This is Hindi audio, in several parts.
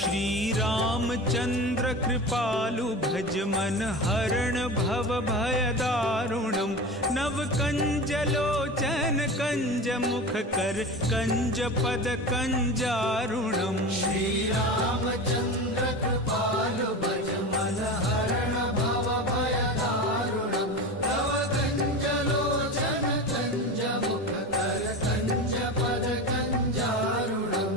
श्री रामचंद्र कृपालु भज मन हरण भव भय दारुणम नव कंज लोचन कंज मुख कर कंज पद कंजारुणम श्री रामचंद्र कृपालु भज मन हरण भव भय दारुणम नव कंज लोचन कंज मुख कर कंज पद कंजारुणम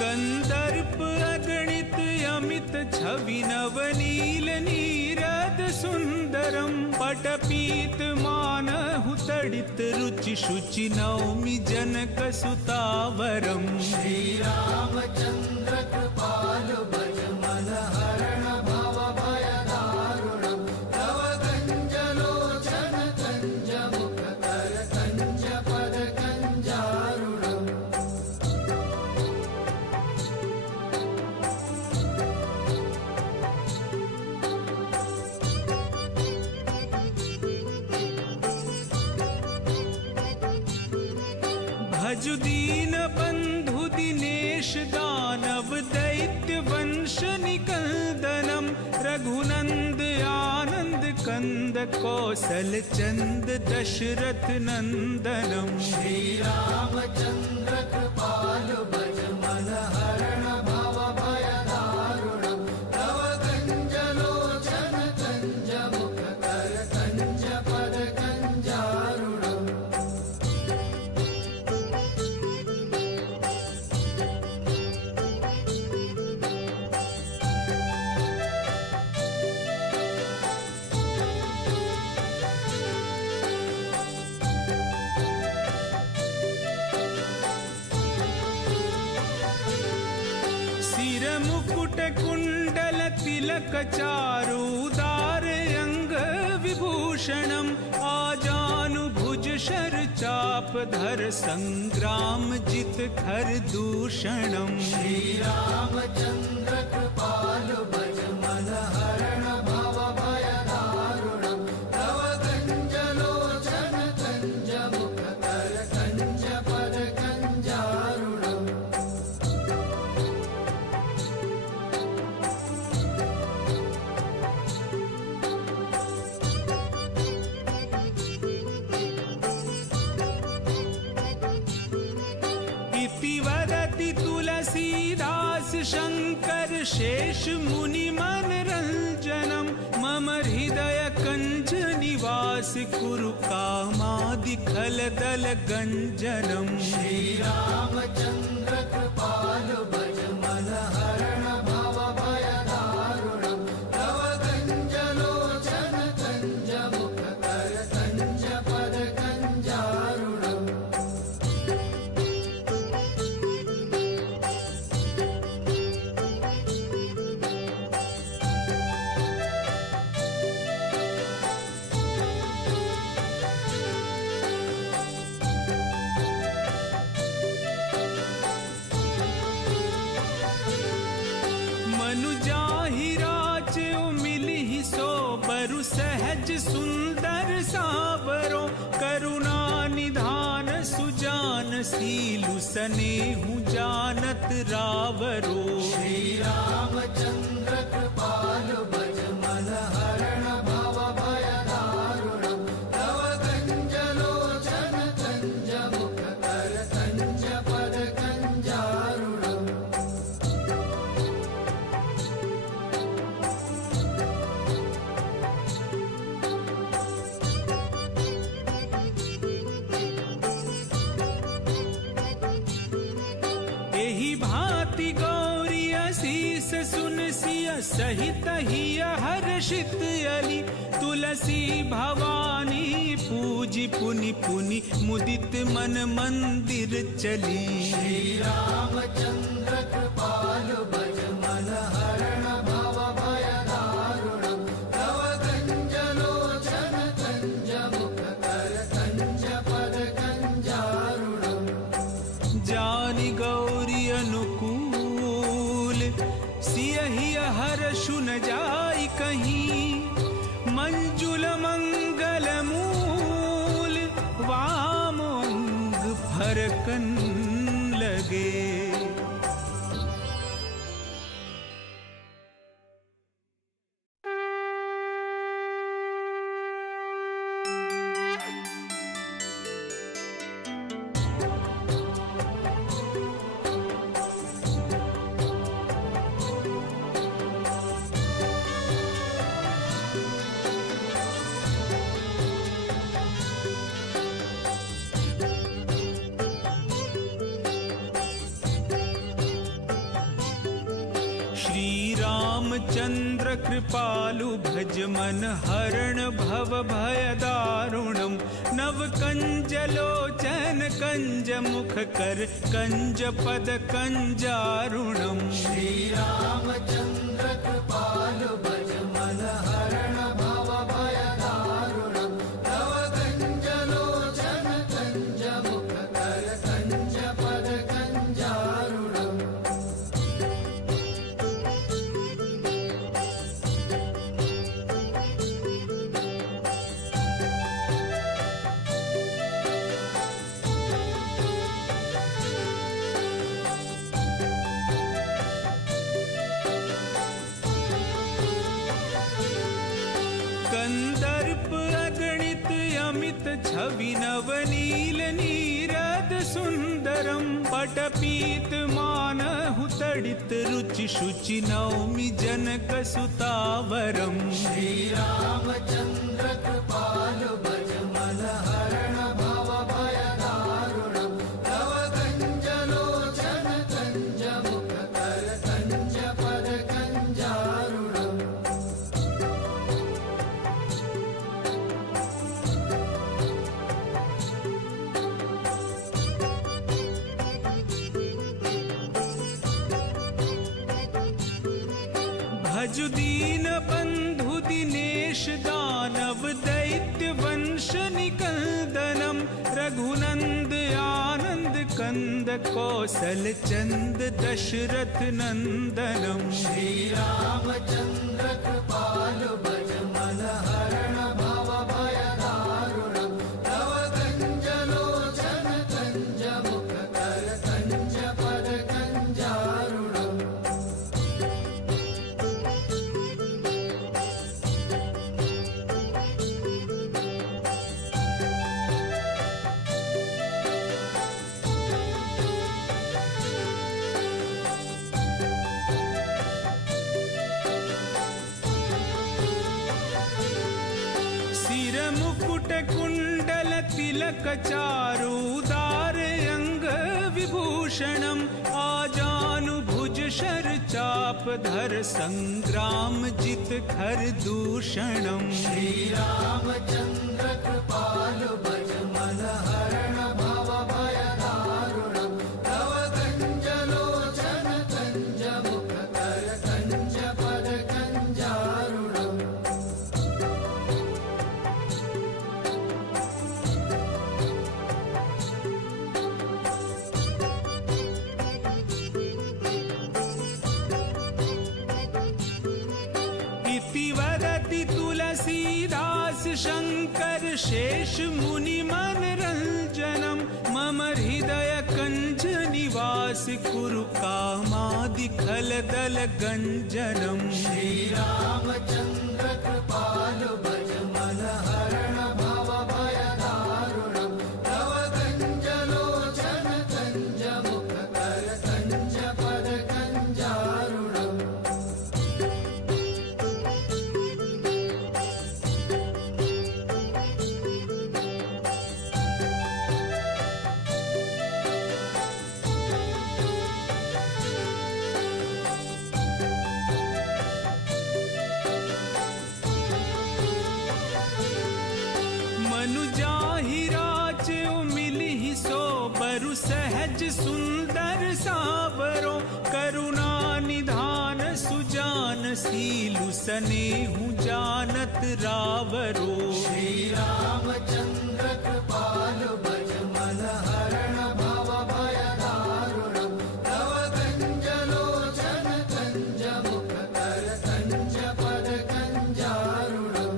कंदर्प अगणित अमित छवि नवनील नीरद सुंदरम पटपीत मानहु तडित रुचि शुचि नौमि जनक सुतावरम श्री रामचंद्र कृपालु भज मन हरण भव भय दारुणम तव कंज लोचन कंज मुख कर कंज पद कंजारुणम भजु दीन बंधु दिनेश दानव दैत्य वंश निकंदनम रघुनंद आनंद कंद कौशल चंद दशरथ नंदनम श्री रामचंद्र कृपालु भज मन हरण भव भय दारुणम तव कंज लोचन कंज मुख कर कंज पद कंजारुणम सिर मुकुट कुंडल तिलक चारुदार अंग विभूषणम आजानुभुज शर चाप धर संग्राम जित खर दूषणम श्री रामचंद्र कृपालु भज मन हरण भव भय दारुणम तव कंज लोचन कंज मुख कर कंज पद कंजारुणम इति वदति तुलसीदास शंकर शेष मुनि मन रंजनम मम हृदय कंज निवास कुरु कामादि खल दल गंजनम श्री रामचंद्र कृपालु भज मन हरण भव भय दारुणम तव कंज लोचन कंज मुख कर कंज पद कंजारुणम बरु सहज सुंदर सावरो करुणा निधान सुजान सीलु सनेहु जानत रावरो श्री रामचंद्र कृपालु भज मन हरण भव भय दारुणम तव कंज लोचन कंज मुख कर कंज पद कंजारुणम एहि भांति गौरी असीस सुन सिय सहित हिय हर्षित अली तुलसी भवानी पूजी पुनि पुनि मुदित मन मंदिर चली श्री रामचंद्र कृपालु भज मन हरण भव भय दारुणम तव कंज लोचन कंज मुख कर कंज पद कंजा मंजुल मंगल मूल वामोंग फरकन लगे। चंद्र कृपालु भज मन हरण भव भय दारुणम। नव कंज लोचन कंज मुख कर कंज पद कंजारुणम। श्री रामचंद्र कृपालु भज मन हरण भव भय दारुणम। नव कंज लोचन कंज मुख कर कंज पद कंजारुणम। कंदर्प अगणित अमित छवि नवनील नीरद सुंदरम। पटपीत मानहु तडित रुचि शुचि नौमि जनक सुतावरम। श्री रामचंद्र कृपालु भज मन हरण भव भय दारुणम। नव कंज लोचन कंज मुख कर कंज पद कंजारुणम। भजु दीन बंधु दिनेश दानव दैत्य वंश निकंदनम। रघुनंद आनंद कंद कौशल चंद दशरथ नंदनम। श्री रामचंद्र कृपालु भज मन हरण भव भय दारुणम। नव कंज लोचन कंज मुख कर कंज पद कंजारुणम। मुकुट कुंडल तिलक चारुदार अंग विभूषणम। आजानुभुज शर चाप धर संग्राम जित खर दूषणम। श्री रामचंद्र कृपालु भज मन हरण भव भय दारुणम। नव कंज लोचन कंज मुख कर कंज पद कंजारुणम। वदति तुलसीदास शंकर शेष मुनि मन रंजनम। मम हृदय कंज निवास कुरु कामादि खल दल गंजनम। श्री रामचंद्र कृपालु भज मन हरण भव भय दारुणम। नव कंज लोचन कंज मुख कर कंज पद कंजारुणम। बरु सहज सुंदर सावरो। करुणा निधान सुजान सीलु सनेहु जानत रावरो। श्री रामचंद्र कृपालु भज मन हरण भव भय दारुणम। नव कंज लोचन कंज मुख कर कंज पद कंजारुणम।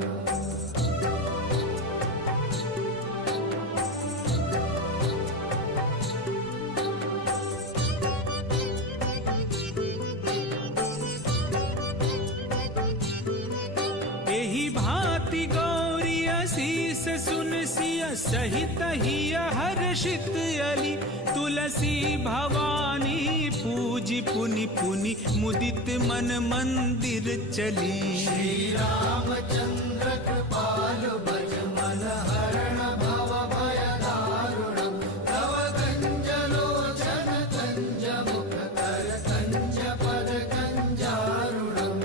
ही भांति गौरी असीस सुन सिय सहित ही हर्षित अली तुलसी भवानी पूजी पुनि पुनि मुदित मन मंदिर चली। श्री रामचंद्र कृपालु भज मन हरण भव भय दारुणम् तव कंज लोचन कंज मुख कर कंज पद कंजारुणम्।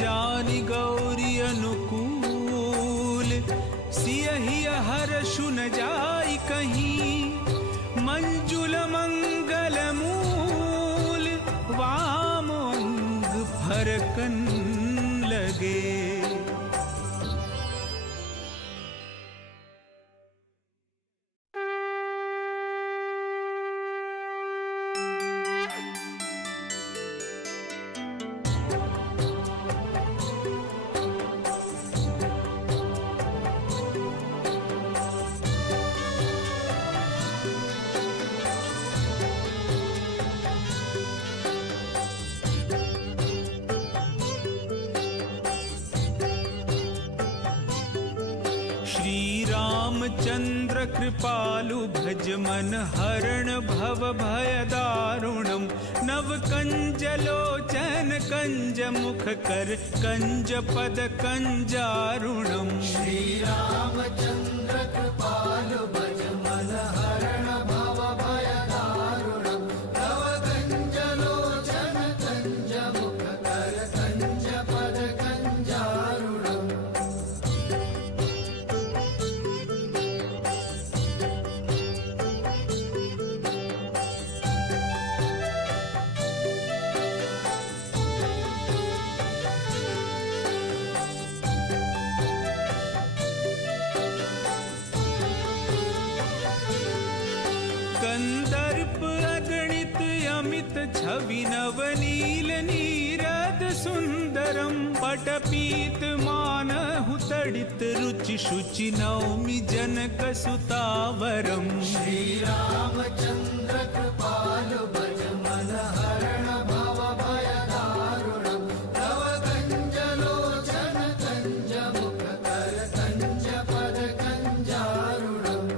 जानि गौरी अनुकूल सियहि हर्षु न जाय कहीं मंजुल मंगल मूल वाम अंग फरकन लगे। चंद्र कृपालु भज मन हरण भव भय दारुणम् नव कंज लोचन कंज मुख कर कंज पद कंजारुणम्। श्री रामचंद्र कृपालु भज मन हरण भव भय दारुणम् तव कंज लोचन कंज मुख कर कंज पद कंजारुणम्। कंदर्प अगणित अमित छवि नवनील नीरद सुंदरम पटपीत मानहु तडित रुचि शुचि नौमि जनक सुतावरम। श्री रामचंद्र कृपालु भज मन हरण भव भय दारुणम् तव कंज लोचन कंज मुख कर कंज पद कंजारुणम्।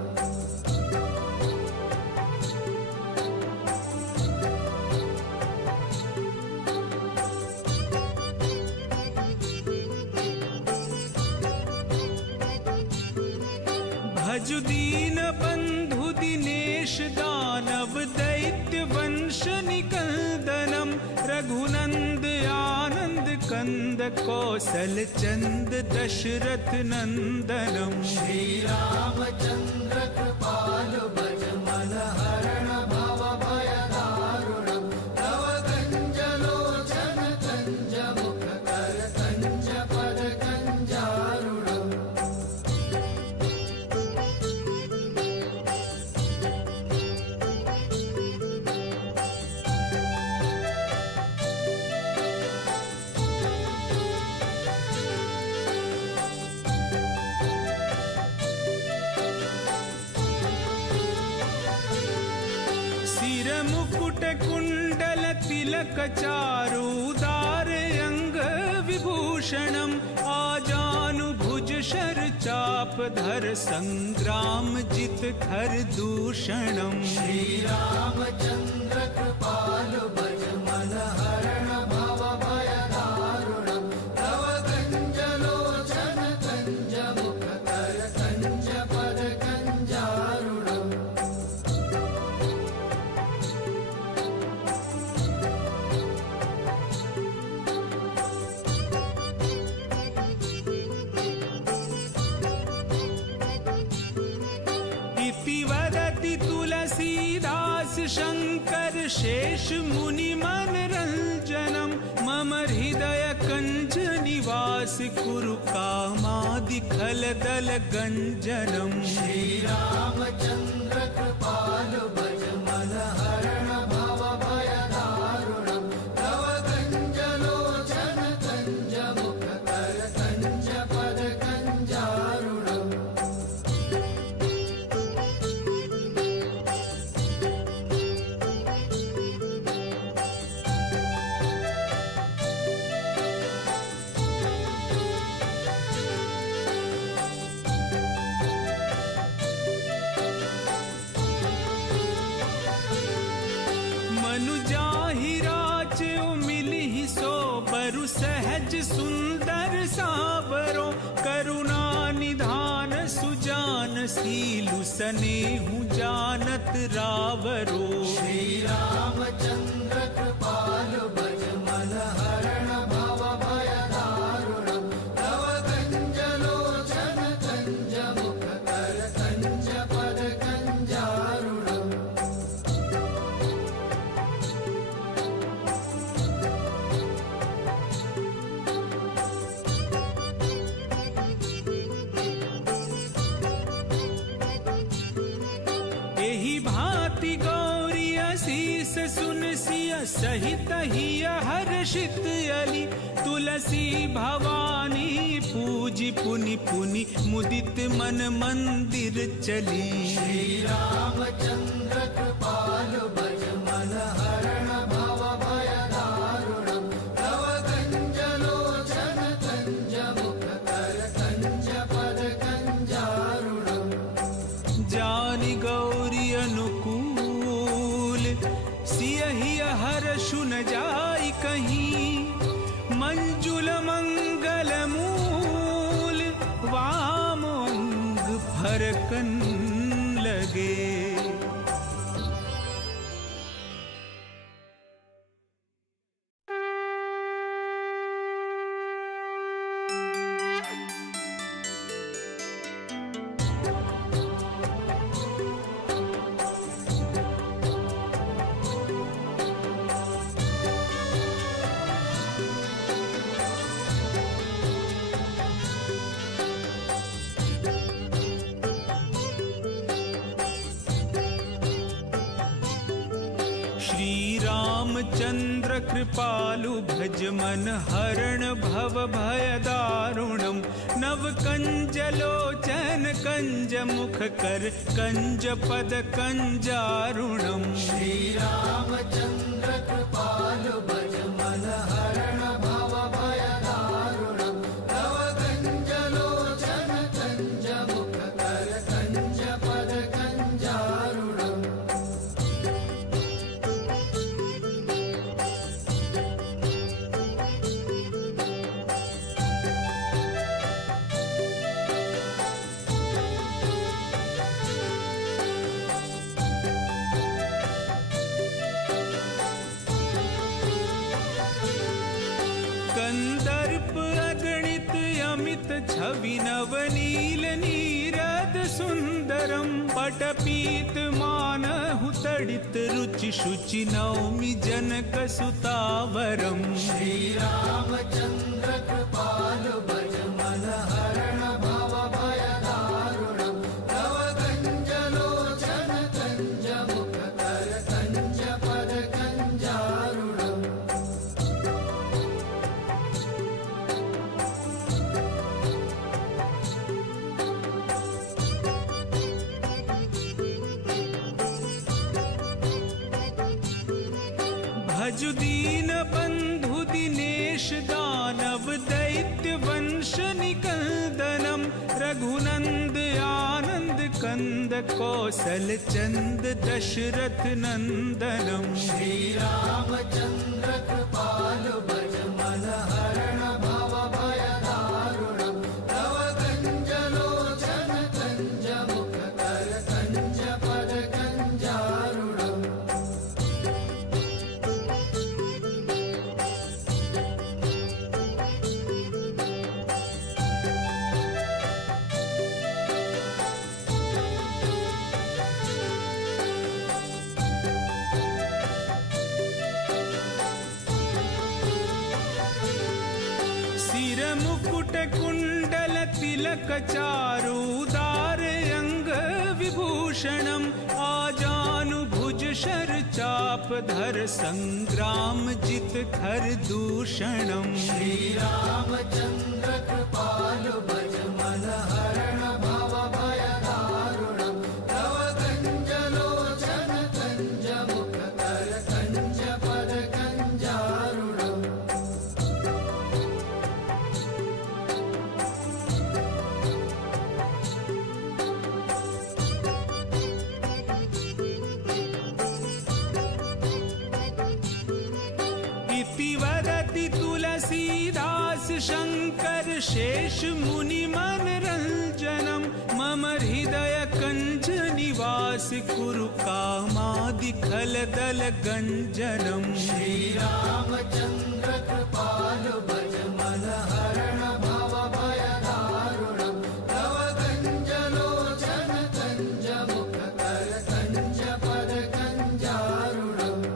भजु दीन बंधु दिनेश दानव दैत्य वंश निकंदनम रघुनंद आनंद कंद कौशल चंद दशरथ नंदनम। श्री रामचंद्र कृपालु भज मन हरण भव भय दारुणम् तव कंज लोचन कंज मुख कर कंज पद कंजारुणम्। सिर मुकुट कुंडल तिलक चारुदार अंग विभूषणम आजानु भुज शर चाप धर संग्राम जित खर दूषणम। श्री रामचंद्र कृपालु भज मन हरण भव भय दारुणम् तव कंज लोचन कंज मुख कर कंज पद कंजारुणम्। इति वदति तुलसीदास शंकर शेष मुनि मन रंजनम मम हृदय कंज निवास कुरु कामादि खल दल गंजनम। श्री रामचंद्र कृपालु भज मन हरण भव भय दारुणम् तव कंज लोचन कंज मुख कर कंज पद कंजारुणम्। सहज सुंदर सावरो, करुणा निधान सुजान सीलु सनेहु जानत रावरो। श्री रामचंद्र कृपालु भज मन हरण भव भय दारुणम्। तव कंज लोचन कंज मुख कर कंज पद कंजारुणम्। एहि भांति गौरी असीस सुन सिय सहित हिय हर्षित अली। तुलसी भवानी पूजी पुनि पुनि मुदित मन मंदिर चली। श्री रामचंद्र कृपालु भज मन हरण भव भय दारुणम्। तव कंज लोचन कंज मुख कर कंज पद कंजारुणम्। जानि गौरी अनुकूल सियहि हर्षु न जाय कहीं। मंजुल मंगल मूल वाम अंग फरकन लगे। श्री रामचंद्र कृपालु भज मन हरण भव भय दारुणम्। नव कंज लोचन कंज मुख कर कंज पद कंजारुणम्। श्री रामचंद्र कृपालु भज मन हरण भव भय दारुणम्। तव कंज लोचन कंज मुख कर कंज पद कंजारुणम्। कंदर्प अगणित अमित छवि नवनील नीरद सुंदरम। पटपीत मानहु तडित रुचि शुचि नौमि जनक सुतावरम। श्री रामचंद्र कृपालु भज मन हरण भव भय दारुणम्। तव कंज लोचन कंज मुख कर कंज पद कंजारुणम्। भजु दीन बंधु दिनेश दानव दैत्य वंश निकंदनम। रघुनंद आनंद कंद कौशल चंद दशरथ नंदनम। श्री रामचंद्र कृपालु भज मन हरण भव भय दारुणम्। तव कंज लोचन कंज मुख कर कंज पद कंजारुणम्। सिर मुकुट कुंडल तिलक चारुदार अंग विभूषणम। आजानु भुज शर चाप धर संग्राम जित खर दूषणम। श्री रामचंद्र कृपालु भज मन हरण भव भय दारुणम्। तव कंज लोचन कंज मुख कर कंज पद कंजारुणम्। इति वदति तुलसीदास शंकर शेष मुनि मन रंजनम मम हृदय कंज निवास कुरु कामादि खल दल गंजनम श्री रामचंद्र कृपालु भज मन हरण भव भय दारुणम तव कंज लोचन कंज मुख कर कंज पद कंजारुणम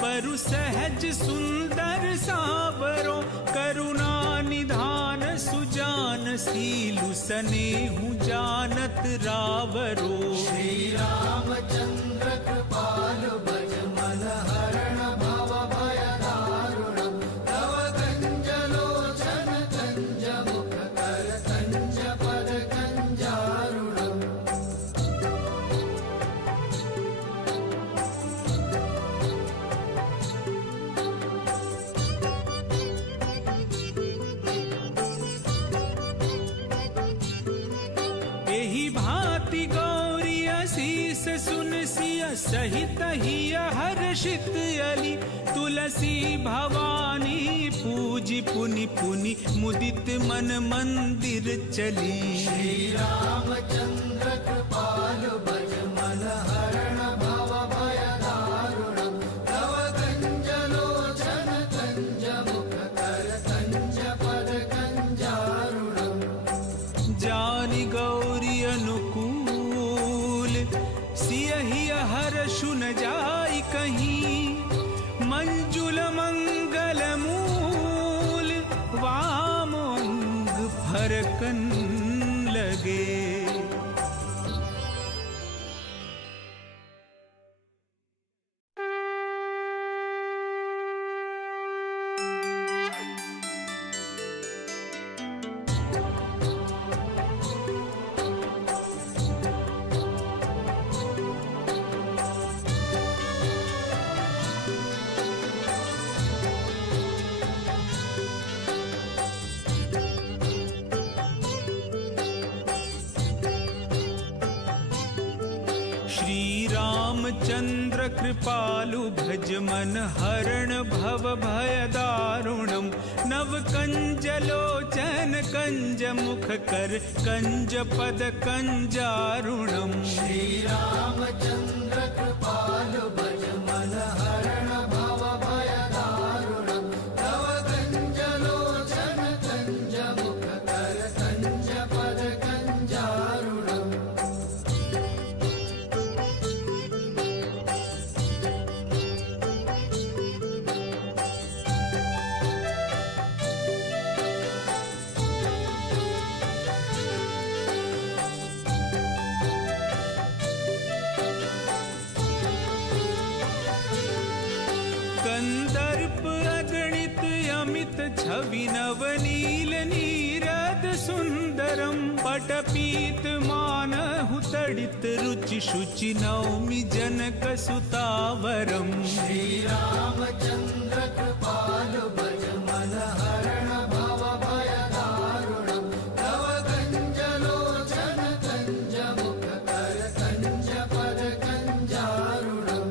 बरु सहज सुंदर सावरो करुणा निधान सुजान सीलु सनेहु जानत रावरो श्री रामचंद्र कृपालु भज मन हरण भव भय दारुणम तव कंज लोचन कंज मुख कर कंज पद कंजारुणम भांति गौरी असीस सुन सिया सहित ही हर्षित अली तुलसी भवानी पूजी पुनि पुनि मुदित मन मंदिर चली श्री रामचंद्र कृपालु भज मन हरण भव भय दारुणम तव कंज लोचन कंज मुख कर कंज पद कंजारुणम जानि गौरी अनुकूल सियहि हर्षु न जाई कहीं मंजुल मंगल मूल वामोंग फरकन लगे चंद्र कृपालु भज मन हरण भव भय दारुणम नव कंज लोचन कंज मुख कर कंज पद कंजारुणम श्री रामचंद्र कृपालु भज मन हरण भव भय दारुणम तव कंज लोचन कंज मुख कर कंज पद कंजारुणम कंदर्प अगणित अमित छवि नवनील नीरद सुंदरम पटपीत मानहु तडित रुचि शुचि नौमि जनक सुतावरम श्री रामचंद्र कृपालु भज मन हरण भव भय दारुणम तव कंज लोचन कंज मुख कर कंज पद कंजारुणम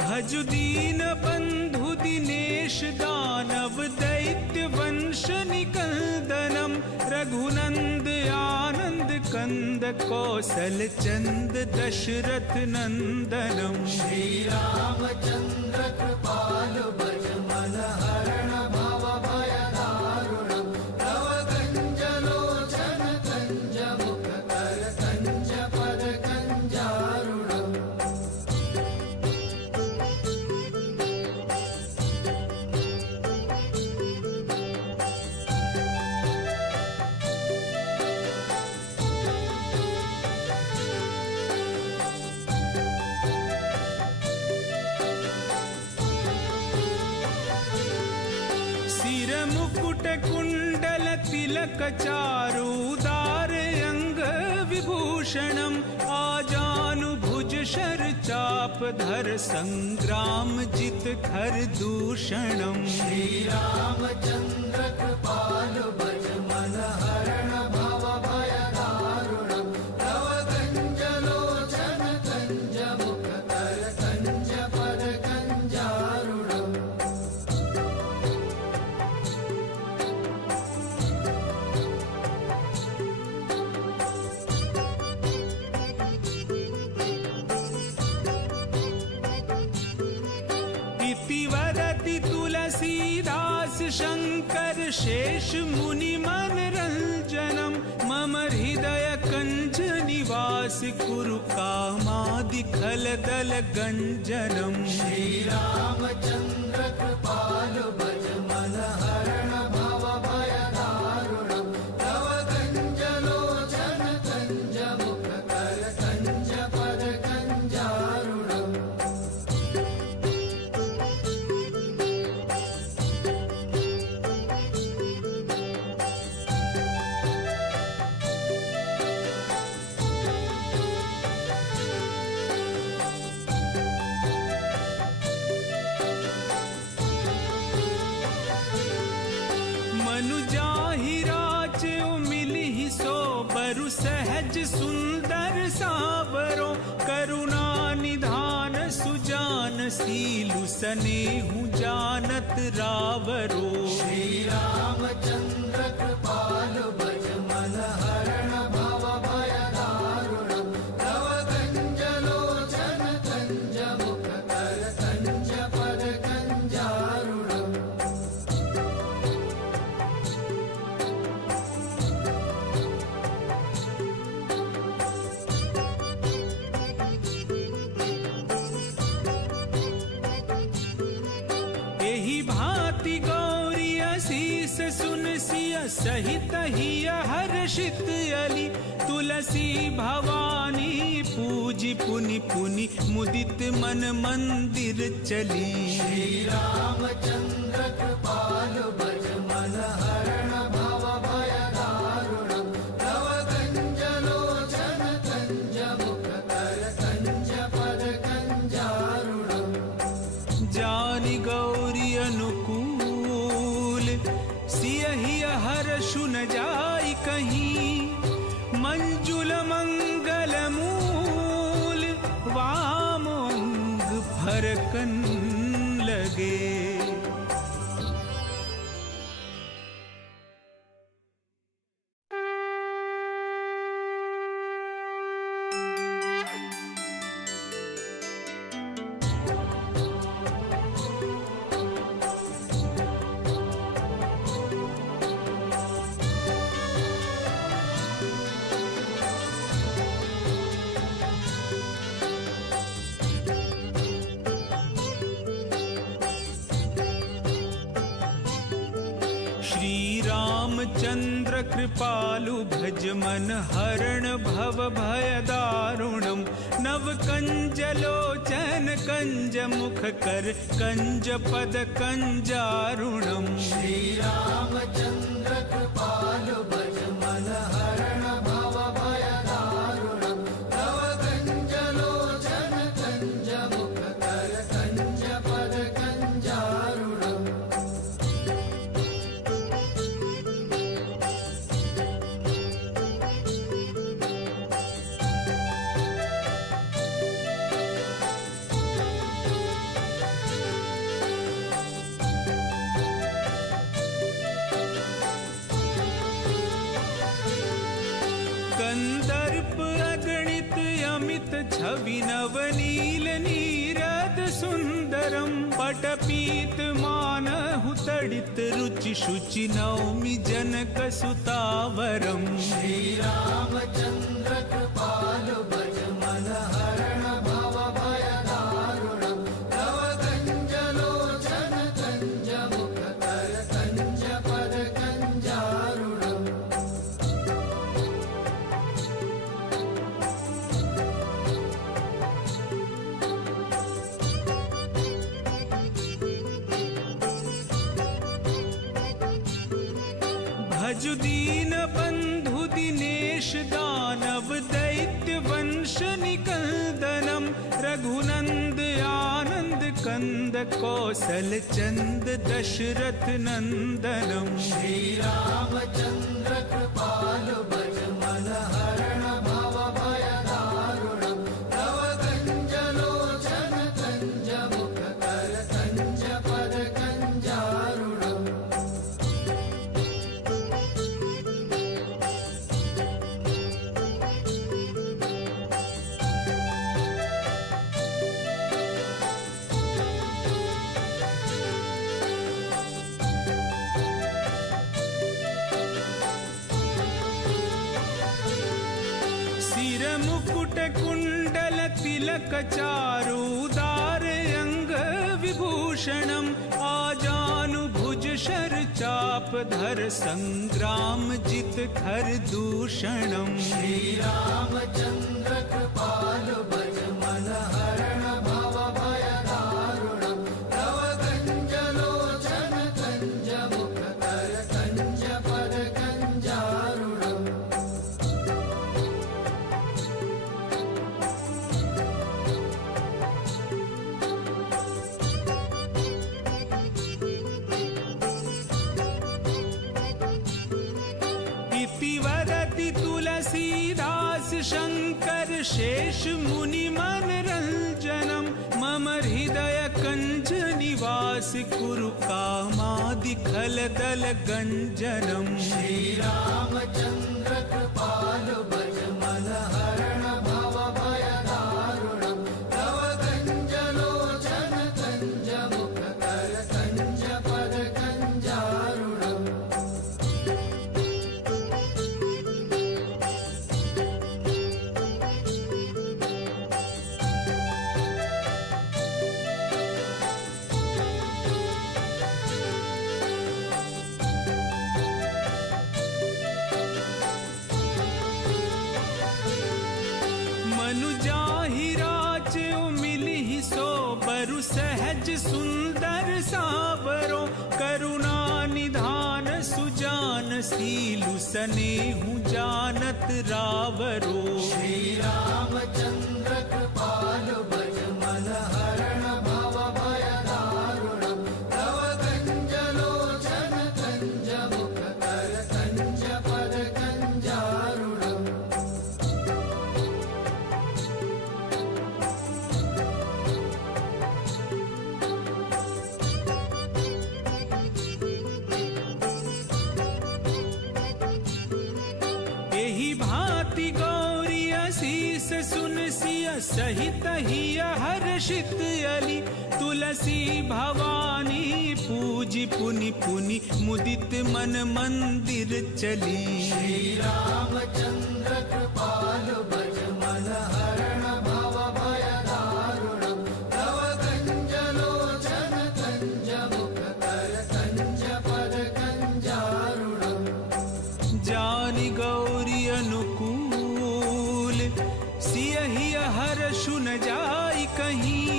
भजु दीन बंधु दिनेश दानव दैत्य वंश निकंदनम रघुनंद आनंद कंद कौशल चंद दशरथ नंदनम श्री रामचंद्र कृपालु भज मन हरण भव भय दारुणम तव कंज लोचन कंज मुख कर कंज पद कंजारुणम मुकुट कुंडल तिलक चारुदार अंग विभूषणम आजानुभुज शर चाप धर संग्राम जित खर दूषणम। श्री रामचंद्र कृपालु भज मन हरण भव भय दारुणम। तव कंज लोचन कंज मुख कर कंज पद कंजारुणम। इति वदति तुलसीदास शंकर शेष मुनि मन रंजनम। मम हृदय कंज निवास कुरु कामादि खल दल गंजनम। श्री रामचंद्र कृपालु भज मन हरण भव भय दारुणम। तव कंज लोचन कंज मुख कर कंज पद कंजारुणम। मनुजाहि राच्यो मिलिहि सो बरु सहज सुंदर सावरो। करुणा निधान सुजान सीलु सनेहु जानत रावरो। श्री रामचंद्र कृपालु भज मन हरण भव भय दारुणम। तव कंज लोचन कंज मुख कर कंज पद कंजारुणम। एहि भांति गौरी असीस सुन सिय सहित हिय हर्षित अली। तुलसी भवानी पूजी पुनि पुनि मुदित मन मंदिर चली। श्री रामचंद्र कृपालु भज मन हरण भव भय दारुणम। तव कंज लोचन कंज मुख कर कंज पद कंजारुणम। जानि गौरी अनुकूल सियहि हर्षु न जाई कहीं। मंजुल मंगल मूल वाम अंग फरकन लगे। रामचंद्र कृपालु भज मन हरण भव भय दारुणम। नव कंज लोचन कंज मुख कर कंज पद कंजारुणम। श्री रामचंद्र कृपालु भज मन हरण भव भय दारुणम। तव कंज लोचन कंज मुख कर कंज पद कंजारुणम। कंदर्प अगणित अमित छवि नवनील नीरद सुंदरम। पटपीत मानहु तडित रुचि शुचि नौमि जनक सुतावरम। श्री रामचंद्र कृपालु भज मन हरण भव भय दारुणम। तव कंज लोचन कंज मुख कर कंज पद कंजारुणम। भजुदीन बंधु दिनेश दानव दैत्य वंश निकंदनम रघुनंद आनंद कंद कौशल चंद दशरथ नंदनम। श्री रामचंद्र कृपालु भज मन हरण भव भय दारुणम। तव कंज लोचन कंज मुख कर कंज पद कंजारुणम। सिर मुकुट कुंडल तिलक चारुदार अंग विभूषणम। आजानु भुज शर चाप धर संग्राम जित खर दूषणम। श्री रामचंद्र कृपालु भज मन हरण भव भय दारुणम। तव कंज लोचन कंज मुख कर कंज पद कंजारुणम। इति वदति तुलसीदास शंकर शेष मुनि मन रंजनम। मम हृदय कंज निवास कुरु कामादि खल दल गंजनम। श्री रामचंद्र कृपालु भज मन हरण भव भय दारुणम। तव कंज लोचन कंज मुख कर कंज पद कंजारुणम। मनु जाहि राचो मिलिहि सो बरु सहज सुंदर सावरो। करुणा निधान सुजान सीलु सनेहु जानत रावरो। श्री रामचंद्र कृपालु भज मन हरण भव भय दारुणम। तव कंज लोचन कंज मुख कर कंज पद कंजारुणम। एहि भांति गौरी असीस सुन सिय सहित हिय हर्षित अली। तुलसी भवानी पूजी पुनि पुनि मुदित मन मंदिर चली। श्री रामचंद्र कृपालु भज मन हरण भव भय दारुणम। तव कंज लोचन कंज मुख कर कंज पद कंजारुणम। जानि गौरी अनुकूल सियहि हर्षु न जाई कहीं।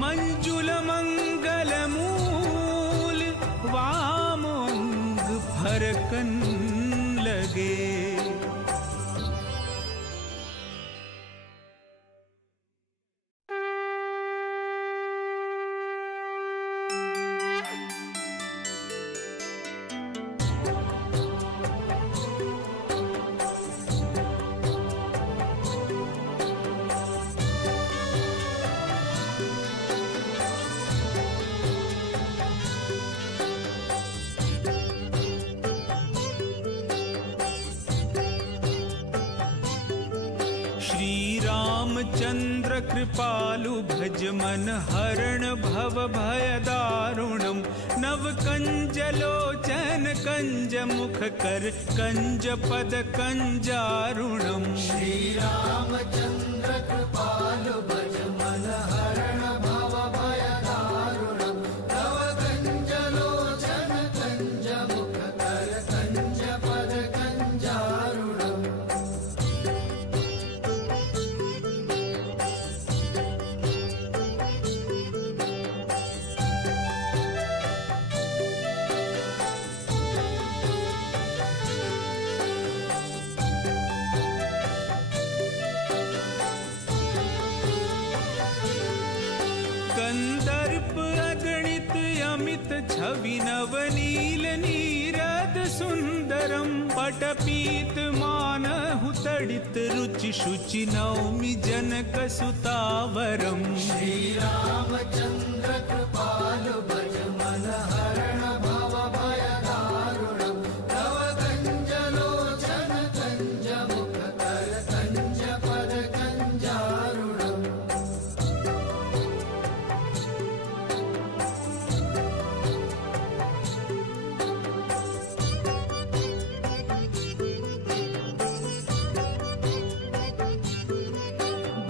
मंजुल मंगल मूल वामोंग फरकन लगे। रामचंद्र कृपालु भज मन हरण भव भय दारुणम। नव कंज लोचन कंज मुख कर कंज पद कंजारुणम। श्री रामचंद्र कृपालु भज मन हरण भव भय दारुणम। तव कंज लोचन कंज मुख कर कंज पद कंजारुणम। रूप अगणित अमित छवि नवनील नीरद सुंदरम पटपीत मानहु तडित रुचि शुचि नौमि जनक सुतावरम श्रीरामचंद्र कृपालु भज मन हरण भव भय दारुणम् तव कंजलोचन कंज मुख कर कंज पद कंजारुणम्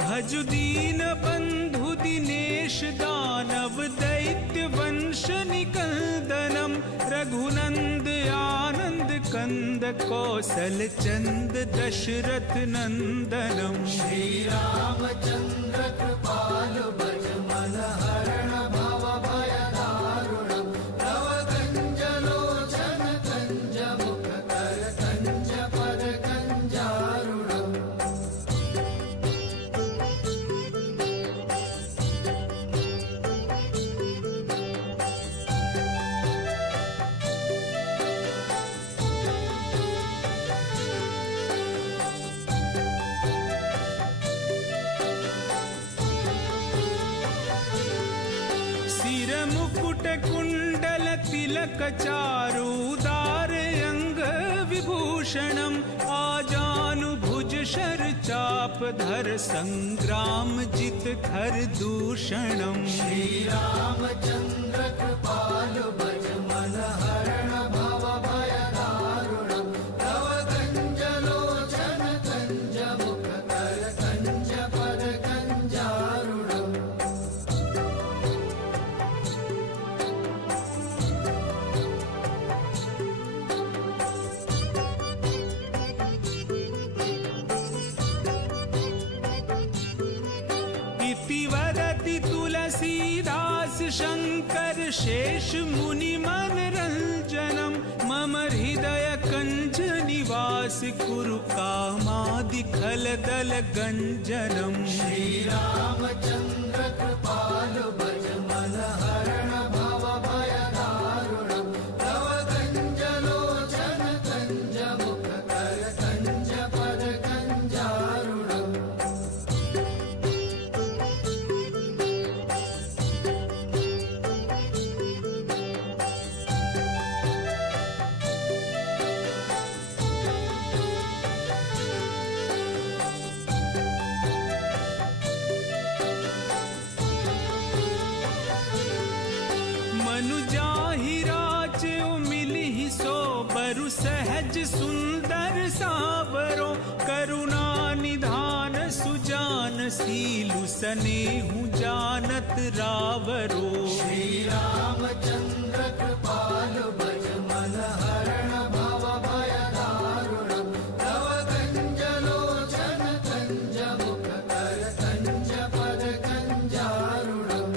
भजु दीन बंधु दिनेश दानव दैत्य वंश निकंदनम रघुनंद आनंद कंद कौशल चंद दशरथ नंदनम श्रीरामचंद्र कृपालु भज मन हरण भव भय दारुणम् तव कंजलोचन कंज मुख कर कंज पद कंजारुणम् सिर मुकुट कुंडल तिलक चारुदार अंग विभूषणम आजानु भुज शर चाप धर संग्राम जित खर दूषणम श्रीरामचंद्र कृपालु भज मन हरण भव भय दारुणम् तव कंजलोचन कंज मुख कर कंज पद कंजारुणम् इति वदति तुलसीदास शंकर शेष मुनि मन रंजनम मम हृदय कंज निवास कुरु कामादि खल दल गंजनम श्रीरामचंद्र कृपालु भज मन हरण भव भय दारुणम् तव कंजलोचन कंज मुख कर कंज पद कंजारुणम् मनु जाहि राज्यो मिलिहि सो बरु सहज सुंदर सावरो करुणा निधान सुजान सीलु सनेहु जानत रावरो श्रीरामचंद्र कृपालु भज मन हरण भव भय दारुणम् तव कंजलोचन कंज मुख कर कंज पद कंजारुणम्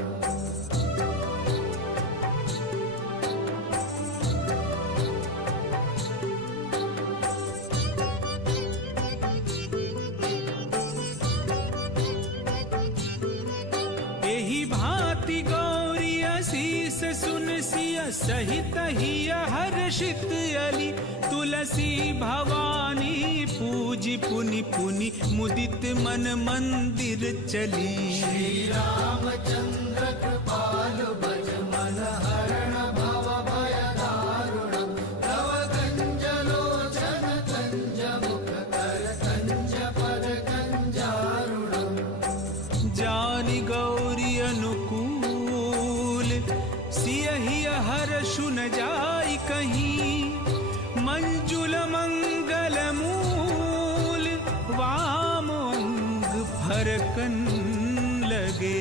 एहि भांति गौरी असीस सुन सिय सहित हिय हर्षित अली तुलसी भवानी पूजी पुनि पुनि मुदित मन मंदिर चली श्रीरामचंद्र कृपालु भज मन हरण भव भय दारुणम् तव कंजलोचन कंज मुख कर कंज पद कंजारुणम् जानि गौरी अनुकूल सियहि हर्षु न जाई कहीं मंजुल मंगल मूल वाम अंग फरकन लगे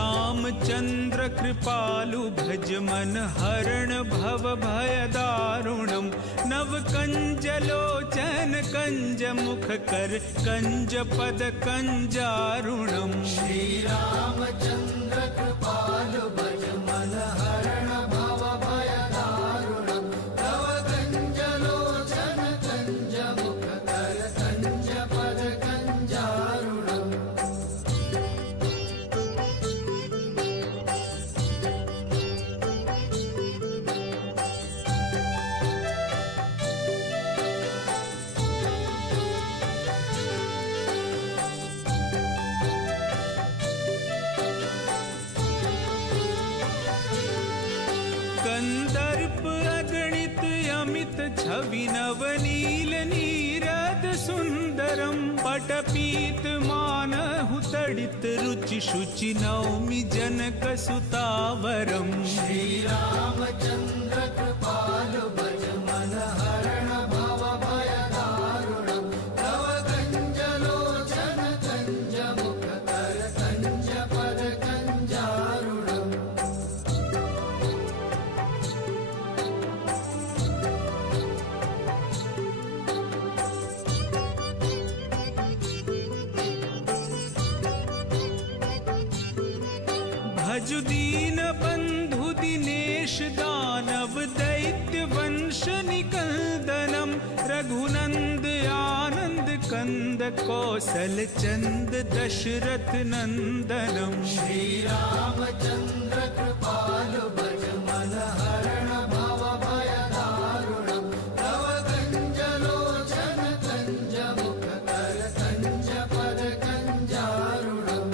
रामचंद्र कृपालु भज मन हरण भव भय दारुणम नव कंज लोचन कंज मुख कर कंज पद कंजारुणम श्री रामचंद्र कृपालु भज मन हरण भव भय दारुणम तव कंज लोचन कंज मुख कर कंज पद कंजारुणम कंदर्प अगणित अमित छवि नवनील नीरद सुंदरम पटपीत मानहु तडित रुचि शुचि नौमि जनक सुतावरम श्री रामचंद्र कृपालु भज मन हरण भव भय दारुणम तव कंज लोचन कंज मुख कर कंज पद कंजारुणम भज दीन बंधु दिनेश दानव दैत्य वंश निकंदनम रघुनंद आनंद कंद कौशल चंद दशरथ नंदनम श्री रामचंद्र कृपालु भज मन हरण भव भय दारुणम तव कंज लोचन कंज मुख कर कंज पद कंजारुणम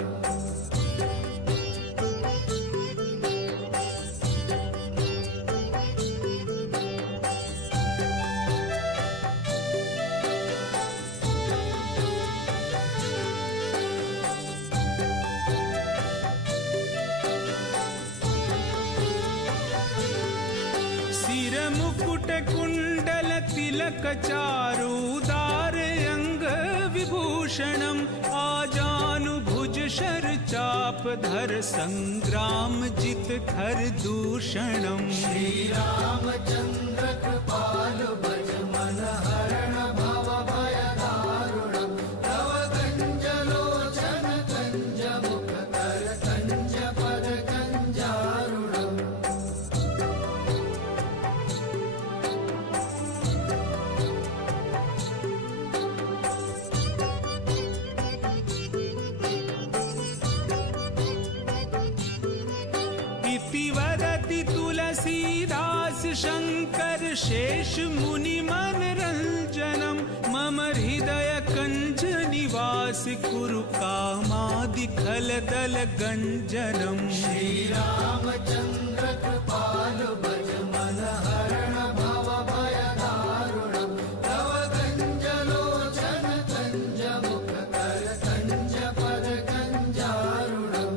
सिर मुकुट कुंडल तिलक चारुदार अंग विभूषणम आजानुभुज शर चाप धर संग्राम जित खर दूषणम श्री रामचंद्र कृपालु भज मन हरण भव भय दारुणम तव कंज लोचन कंज मुख कर कंज पद कंजारुणम इति वदति तुलसीदास शंकर शेष मुनि मन रंजनम मम हृदय कंज निवास कुरु कामादि खल दल गंजनम श्री रामचंद्र कृपालु भज मन हरण भव भय दारुणम तव कंज लोचन कंज मुख कर कंज पद कंजारुणम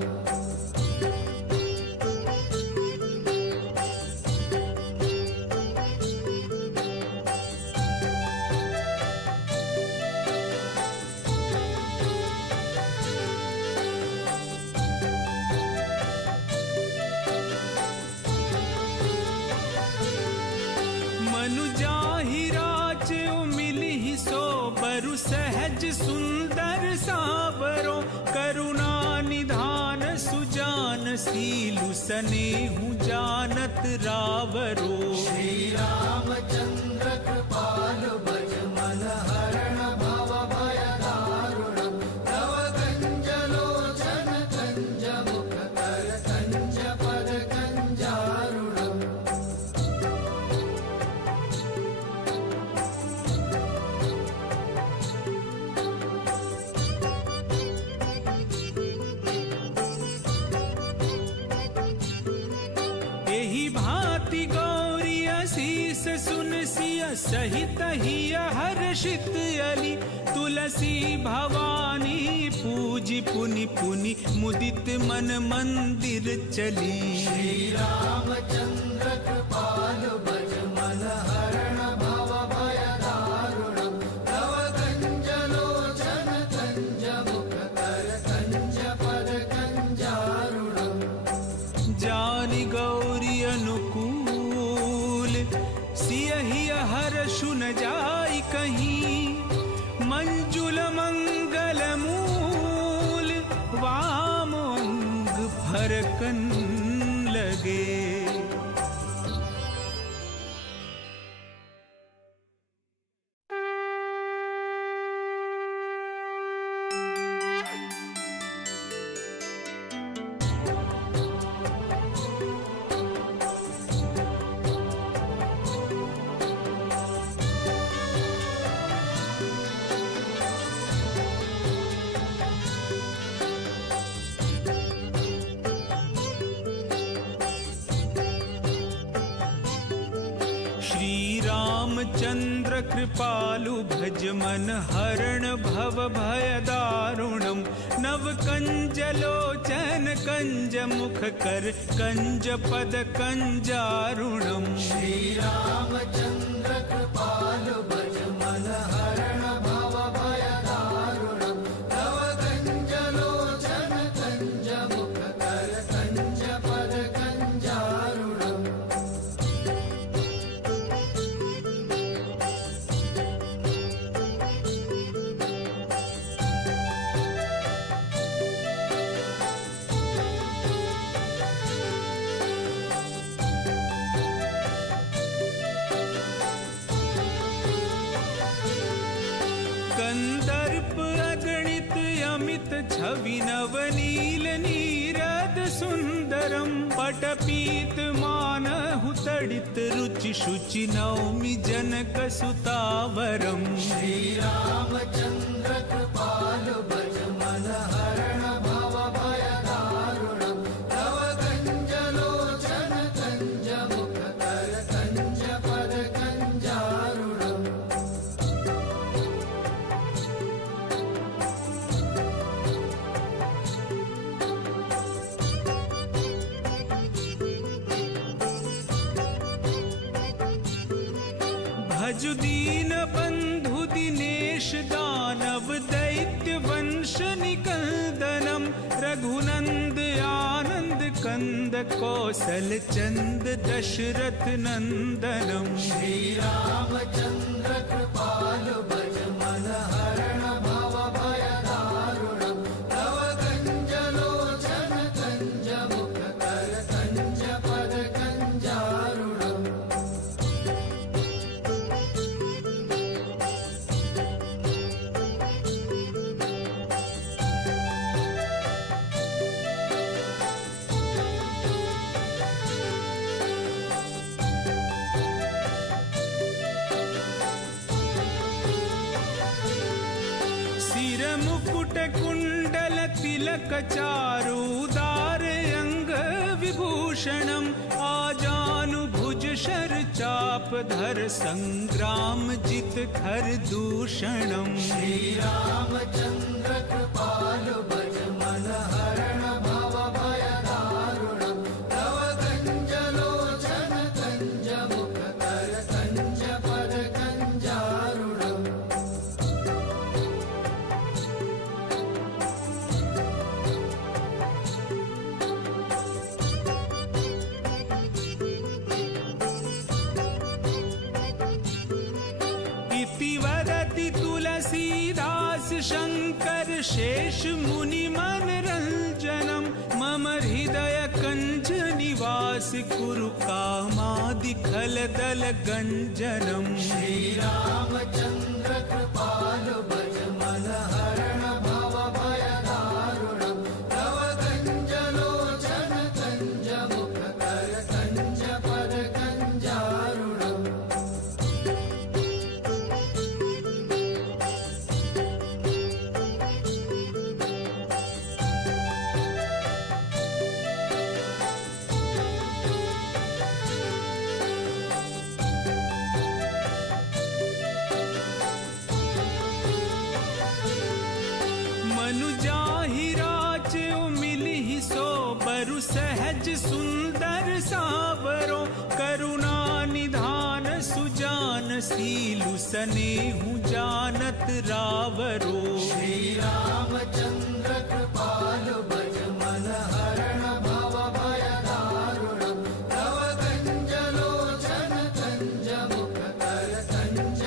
मनु जाहि राचे मिलहि सो बरु सहज सुंदर सावरो करुणा निधान सुजान सीलु सनेहु जानत रावरो श्री रामचंद्र कृपालु भज मन हरण भव भय दारुणम तव कंज लोचन कंज मुख कर कंज पद कंजारुणम एहि भांति गौरी असीस सुन सिय सहित हिय हर्षित अली तुलसी भवानी पूजी पुनि पुनि मुदित मन मंदिर चली श्री रामचंद्र कृपालु भज मन हरण भव भय दारुणम तव कंज लोचन कंज मुख कर कंज पद कंजारुणम न जाई कहीं। मंजुल मंगल मूल वाम अंग फरकन लगे। चंद्र कृपालु भज मन हरण भव भय दारुणम। नव कंज लोचन कंज मुख कर कंज पद कंजारुणम। श्री रामचंद्र कृपालु भज मन हरण भव भय दारुणम। नव कंज लोचन कंज मुख कर कंज पद कंजारुणम। कंदर्प अगणित अमित छवि नवनील नीरद सुंदरम। पटपीत मानहु तडित रुचि शुचि नौमि जनक सुतावरम। श्री रामचंद्र कृपालु भज मन हरण भव भय दारुणम। नव कंज लोचन कंज मुख कर कंज पद कंजारुणम। भजु दीन बंधु दिनेश दानव दैत्य वंश निकंदनम। रघुनंद आनंद कंद कौशल चंद दशरथ नंदनम। श्री रामचंद्र कृपालु भज मन हरण भव भय दारुणम। नव कंज लोचन कंज मुख कर कंज पद कंजारुणम। सिर मुकुट कुंडल तिलक चारुदार अंग विभूषणम। आजानु भुज शर चाप धर संग्राम जित खर दूषणम। श्री रामचंद्र कृपालु भज मन हरण भव भय दारुणम। नव कंज लोचन कंज मुख कर कंज पद कंजारुणम। इति वदति तुलसीदास शंकर शेष मुनि मन रंजनम। मम हृदय कंज निवास कुरु कामादि खल दल गंजनम। श्री रामचंद्र कृपालु भज मन हरण भव भय दारुणम। नव कंज लोचन कंज मुख कर कंज पद कंजारुणम। बरु सहज सुंदर सावरो। करुणा निधान सुजान सीलु सनेहु जानत रावरो। श्री रामचंद्र कृपालु भज मन हरण भव भय दारुणम। नव कंज लोचन कंज मुख कर कंज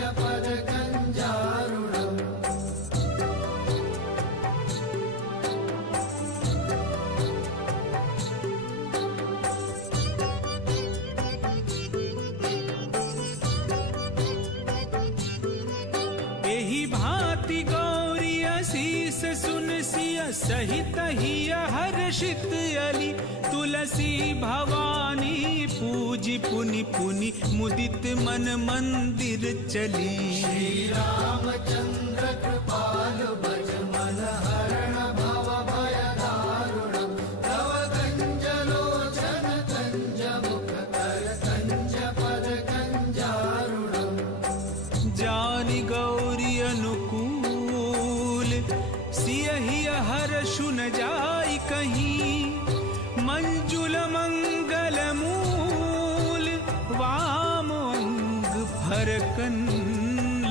गाती गौरी असीस सुन सिया सहित ही हर्षित अली तुलसी भवानी पूजी पुनि पुनि मुदित मन मंदिर चली। श्री रामचंद्र कृपालु भज मन हरण भव भय दारुणम् तव कंज लोचन कंज मुख कर कंज पद कंजारुणम्। जानि गौरी अनुकूल सियहि हर्षु न जाय कहीं मंजुल मंगल मूल वाम अंग फरकन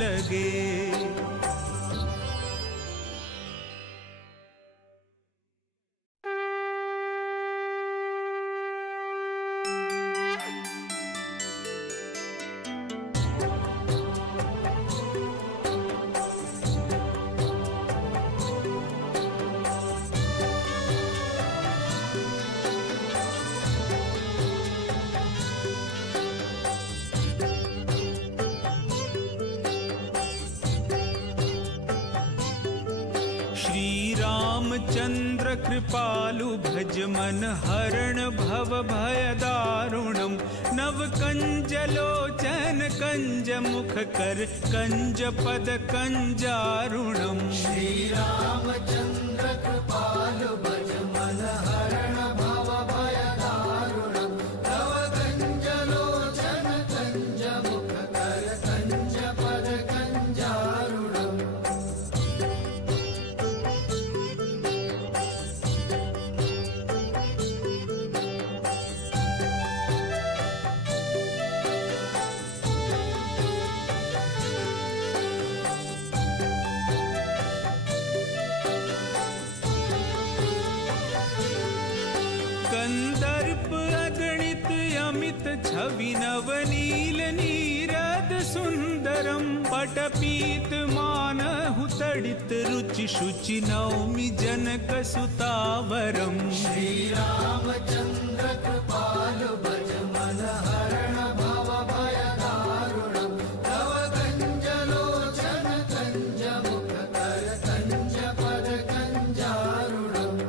लगे। रामचंद्र कृपालु भज मन हरण भव भय दारुणम् नव कंज लोचन कंज मुख कर कंज पद कंजारुणम्। श्री रामचंद्र कृपालु भज मन हरण भव भय दारुणम् तव कंज लोचन कंज मुख कर कंज पद कंजारुणम्। कंदर्प अगणित अमित छवि नवनील नीरद सुंदरम पटपीत मानहु तडित रुचि शुचि नौमि जनक सुतावरम। श्री रामचंद्र कृपालु भज मन हरण भव भय दारुणम् तव कंज लोचन कंज मुख कर कंज पद कंजारुणम्।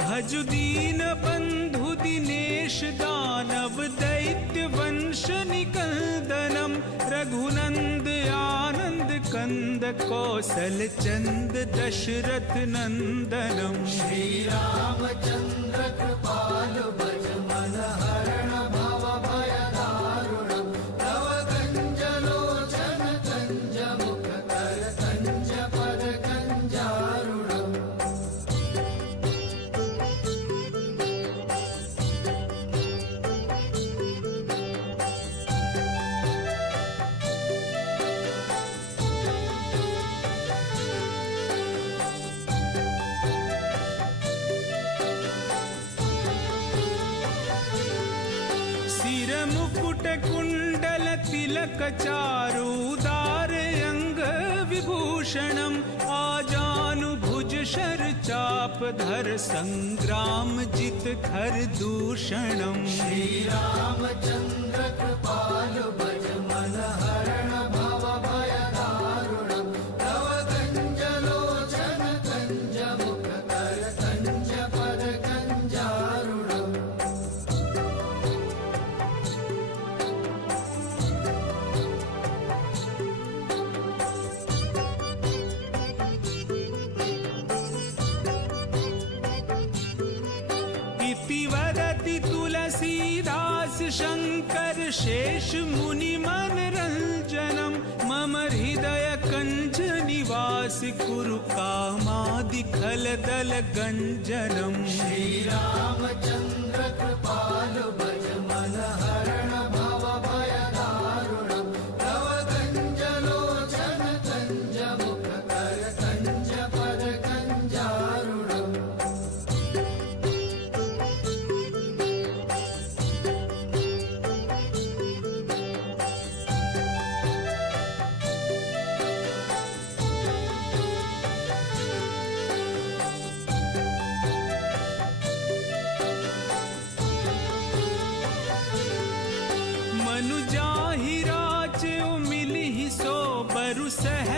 भजु दीन बंधु दिनेश दानव दैत्य वंश निकंदनम रघुनंद आनंद कंद कौशल चंद दशरथ नंदनम। श्री रामचंद्र कृपालु भज मन हरण भव भय दारुणम् तव कंज लोचन कंज मुख कर कंज पद कंजारुणम्। सिर मुकुट कुंडल तिलक चारुदार अंग विभूषणम आजानु भुज शर चाप धर संग्राम जित खर दूषणम। श्री रामचंद्र कृपालु भज मन हरण भव भय दारुणम् तव कंज लोचन कंज मुख कर कंज पद कंजारुणम्। इति वदति तुलसीदास शंकर शेष मुनि मन रंजनम मम हृदय कंज निवास कुरु कामादि खल दल गंजनम। श्री रामचंद्र कृपालु भज मन हरण भव भय दारुणम् तव कंज लोचन कंज मुख कर कंज पद कंजारुणम्।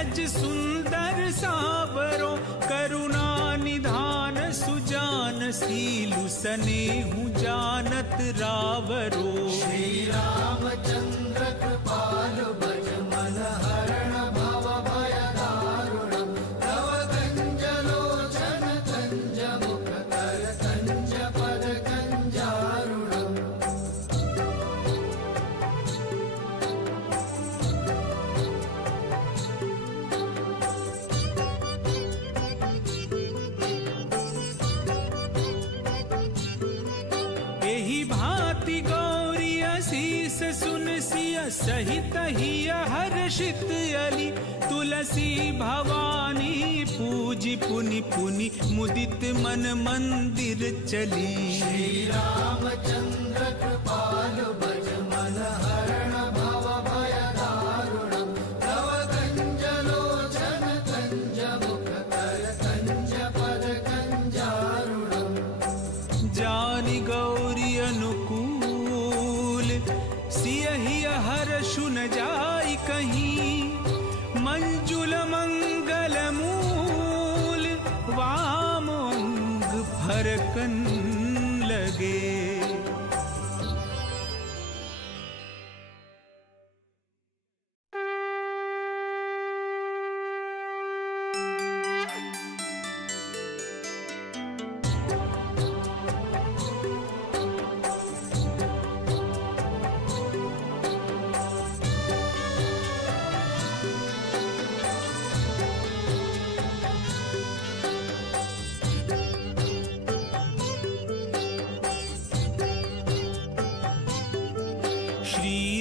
सहज सुंदर सावरो करुणा निधान सुजान सीलु सनेहु जानत रावरो। श्री रामचंद्र कृपालु भज मन हरण भव भय दारुणम् तव कंज लोचन कंज मुख कर कंज पद कंजारुणम्। एहि भांति गौरी असीस सुन सिय सहित हिय हर्षित अली तुलसी भवानी पूजी पुनि पुनि मुदित मन मंदिर चली। श्री रामचंद्र कृपालु भज मन हरण भव भय दारुणम् तव कंज लोचन कंज मुख कर कंज पद कंजारुणम्। जानि गौरी अनुकूल सियहि हर्षु न जाय कहीं मंजुल मंगल मूल वामोंग फरकन लगे।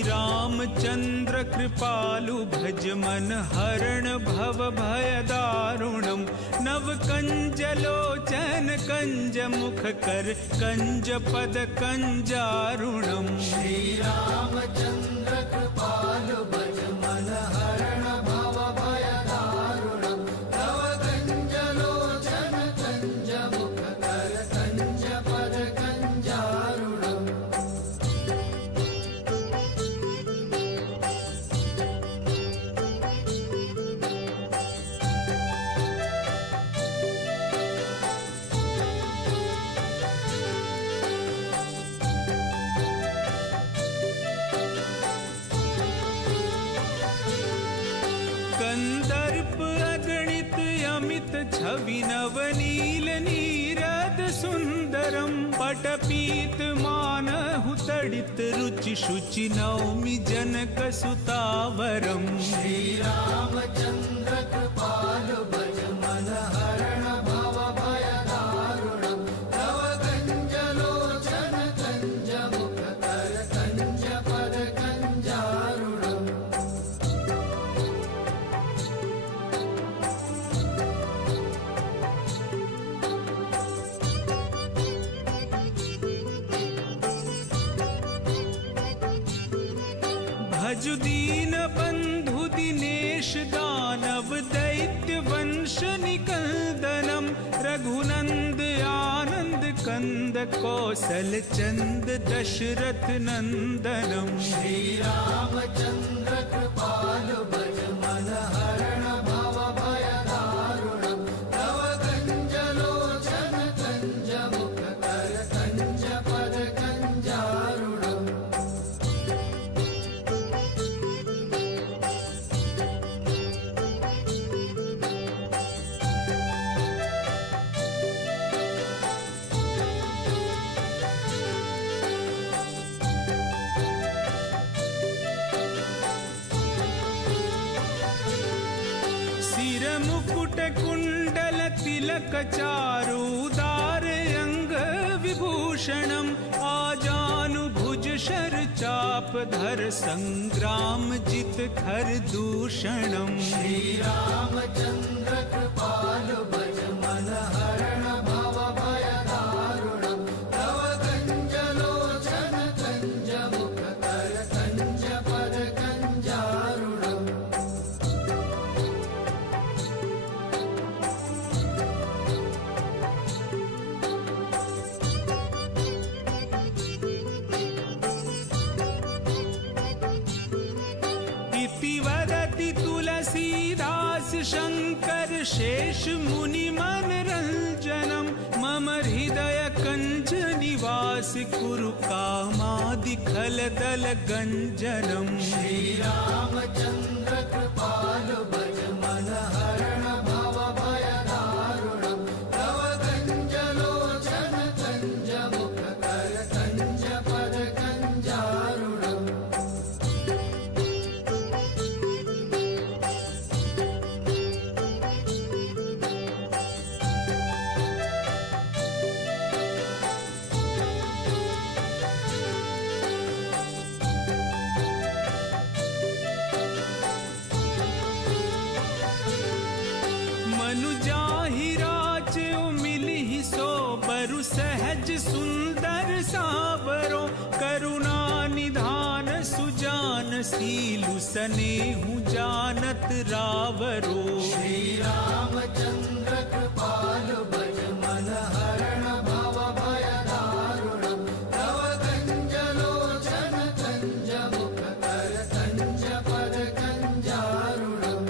रामचंद्र कृपालु भज मन हरण भव भय दारुणम् नव कंज लोचन कंज मुख कर कंज पद कंजारुणम्। श्री रामचंद्र कृपालु भज मन हरण भव भय दारुणम् तव कंज लोचन कंज मुख कर कंज पद कंजारुणम्। कंदर्प अगणित अमित छवि नवनील नीरद सुंदरम पटपीत मानहु तडित रुचि शुचि नौमि जनक सुतावरम। श्री रामचंद्र कृपालु भज मन हरण भव भय दारुणम् तव कंज लोचन कंज मुख कर कंज पद कंजारुणम्। भजु दीन बंधु दिनेश दानव दैत्य वंश निकंदनम रघुनंद आनंद कंद कौशल चंद दशरथ नंदनम। श्री रामचंद्र कृपालु भज मन हरण भव भय दारुणम् तव कंज लोचन कंज मुख कर कंज पद कंजारुणम्। सिर मुकुट कुंडल तिलक चारुदार अंग विभूषणम आजानु भुज शर चाप धर संग्राम जित खर दूषणम। श्री रामचंद्र कृपालु भज मन हरण भव भय दारुणम् तव कंज लोचन कंज मुख कर कंज पद कंजारुणम्। इति वदति तुलसीदास शंकर शेष मुनि मन रंजनम मम हृदय कंज निवास कुरु कामादि खल दल गंजनम। श्रीरामचंद्र कृपालु भज मन हरण भव भय दारुणम तव कंज लोचन कंज मुख कर कंज पद कंजारुणम। बरु सहज सुंदर सावरो करुणा निधान सुजान सीलु सनेहु जानत रावरो। श्री रामचंद्र कृपालु भज मन हरण भव भय दारुणम तव कंज लोचन कंज मुख कर कंज पद कंजारुणम।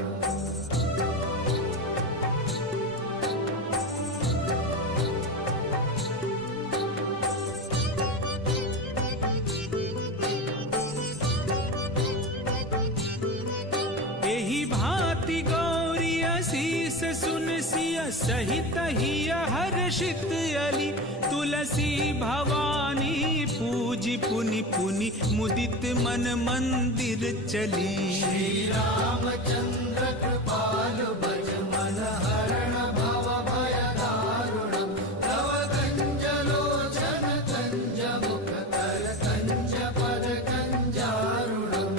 एहि भांति गौरी असीस सुन सिय सहित हिय हर्षित अली तुलसी भवानी पूजी पुनि पुनि मुदित मन मंदिर चली। श्री रामचंद्र कृपालु भज मन हरण भव भय दारुणम तव कंज लोचन कंज मुख कर कंज पद कंजारुणम।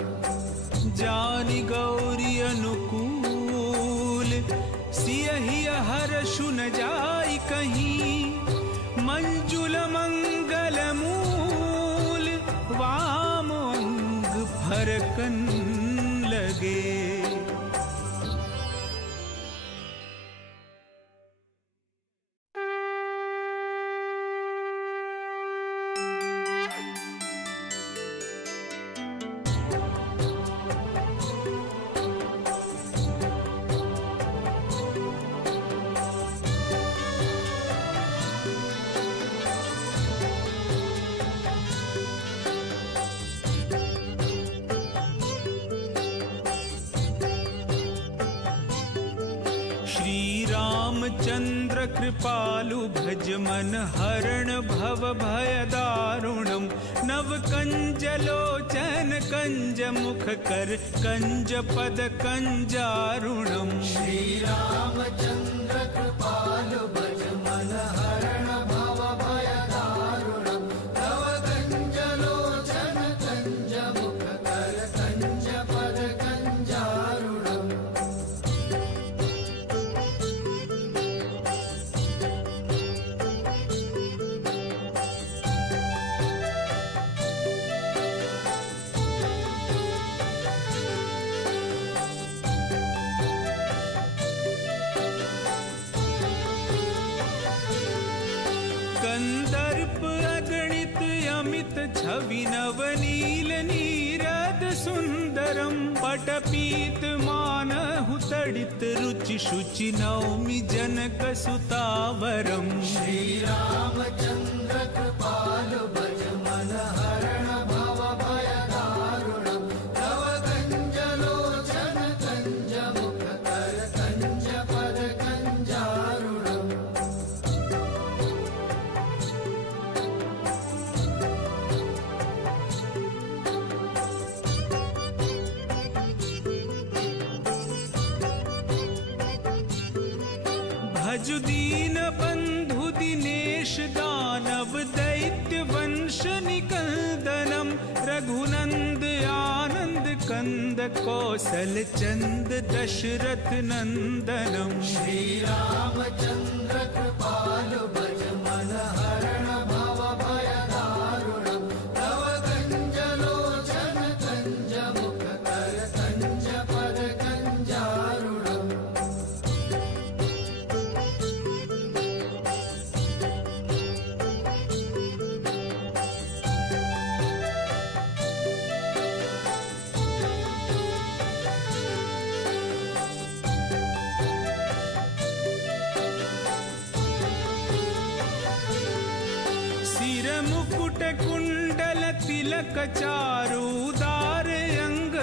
जानि गौरी अनुकूल सियहि हर्षु न जाय कहीं मंजुल मंगल मूल वाम अंग फरकन लगे। रामचंद्र कृपालु भज मन हरण भव भय दारुणम नव कंज लोचन कंज मुख कर कंज पद कंजारुणम। श्री रामचंद्र कृपालु भज मन हरण भव भय दारुणम तव कंज लोचन कंज मुख कर कंज पद कंजारुणम। कंदर्प अगणित अमित छवि नवनील नीरद सुंदरम पटपीत मानहु तडित रुचि शुचि नौमि जनक सुतावरम। श्री रामचंद्र कृपालु भज मन हरण भव भय दारुणम तव कंज लोचन कंज मुख कर कंज पद कंजारुणम। भजु दीन बंधु दिनेश दानव दैत्य वंश निकंदनम रघुनंद आनंद कंद कौशल चंद दशरथ नंदनम। श्री रामचंद्र कृपालु भज मन हरण भव भय दारुणम तव कंज लोचन कंज मुख कर कंज पद कंजारुणम। मुकुट कुण्डल तिलक चारुदार अंग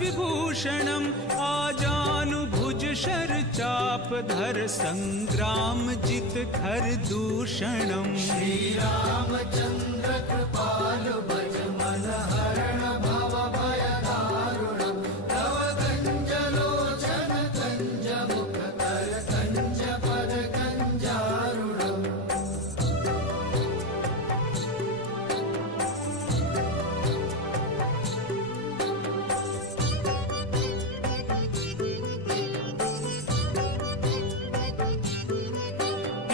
विभूषणम् आजानुभुज शर चाप धर संग्राम जित खर दूषणम्। श्रीरामचन्द्र कृपालु भज मन हरण भव भय दारुणम् तव कञ्जलोचन कञ्ज मुख कर कञ्ज पद कञ्जारुणम्।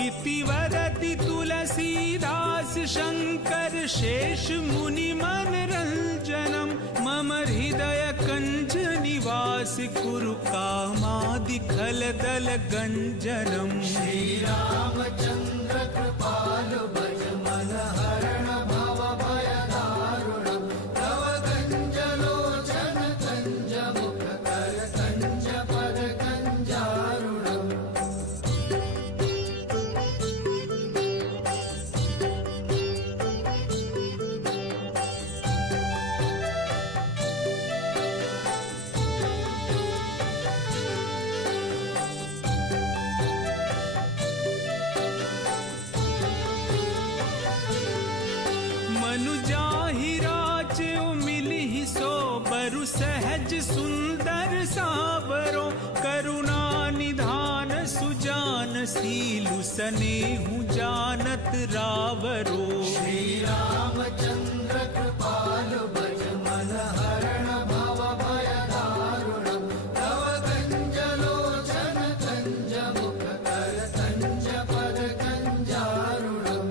इति वदति तुलसीदास शंकर शेष मुनि मन रंजनम मम हृदय कंज निवास कुरु कामादि खल दल गंजनम। श्रीरामचन्द्र कृपालु भज मन हरण भव भय दारुणम् तव कञ्जलोचन कञ्ज मुख कर कञ्ज पद कञ्जारुणम्। मनु जाहि राचो मिलिहि सो बरु सहज सुंदर सावरो करुणा निधान सुजान सीलु सनेहु जानत रावरो। श्रीरामचन्द्र कृपालु भज मन हरण भव भय दारुणम् तव कञ्जलोचन कञ्ज मुख कर कञ्ज पद कञ्जारुणम्।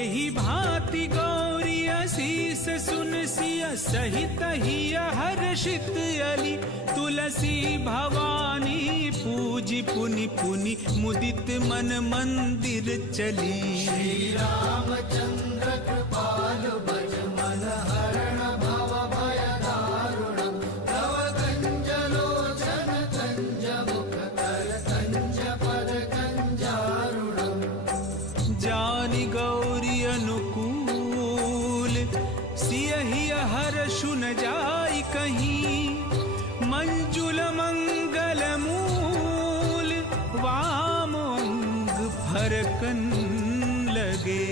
एहि भांति गौरी असीस सुन सिय सहित हिय हर्षित अली तुलसी भवानी पूजी पुनि पुनि मुदित मन मंदिर चली। श्रीरामचन्द्र कृपालु भज मन हरण भव भय दारुणम् तव कञ्जलोचन कञ्ज मुख कर कञ्ज पद कञ्जारुणम्। जानि गौरी अनुकूल सियहि हर्षु न जाय कहीं मंजुल मंगल मूल वाम अंग फरकन लगे।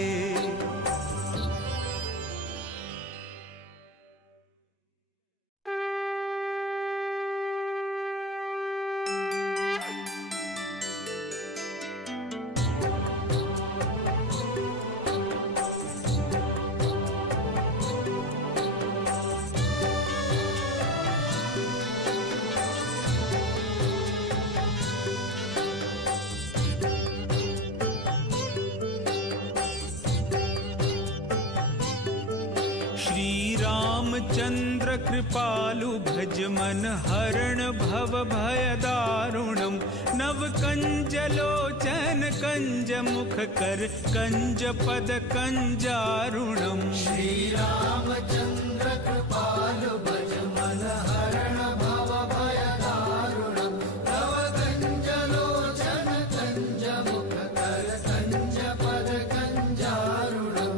रामचंद्र कृपालु भज मन हरण भव भय दारुणम् नव कंज लोचन कंज मुख कर कंज पद कंजारुणम्। श्रीरामचन्द्र कृपालु भज मन हरण भव भय दारुणम् तव कञ्जलोचन कञ्ज मुख कर कञ्ज पद कञ्जारुणम्।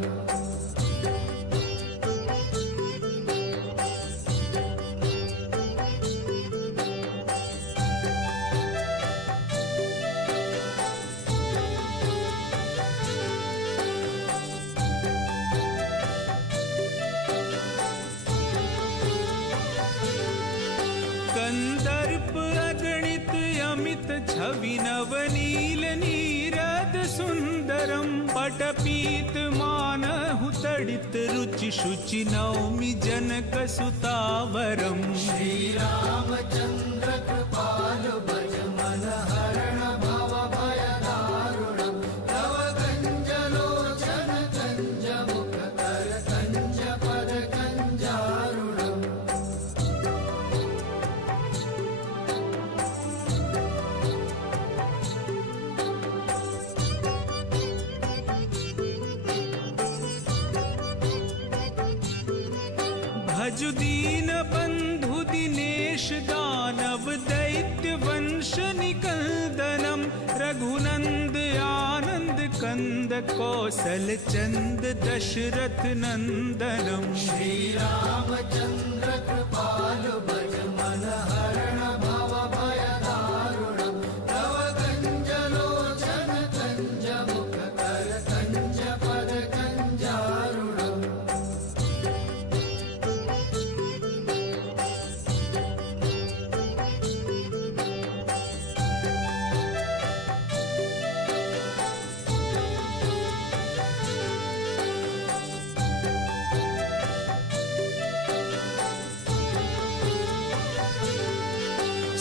कंदर्प अगणित अमित छवि नवनील नीरद सुंदरम पटपीत मानहु तडित रुचि शुचि नौमि जनक सुतावरम। श्रीरामचन्द्र कृपालु भज मन हरण भव भय दारुणम् तव कञ्जलोचन कञ्ज मुख कर कञ्ज पद कञ्जारुणम्। भजु दीन बंधु दिनेश दानव दैत्य वंश निकंदनम रघुनंद आनंद कंद कौशल चंद दशरथ नंदनम। श्री रामचंद्र कृपालु भज मन हरण भव भय दारुणम तव कंज लोचन कंज मुख कर कंज पद कंजारुणम।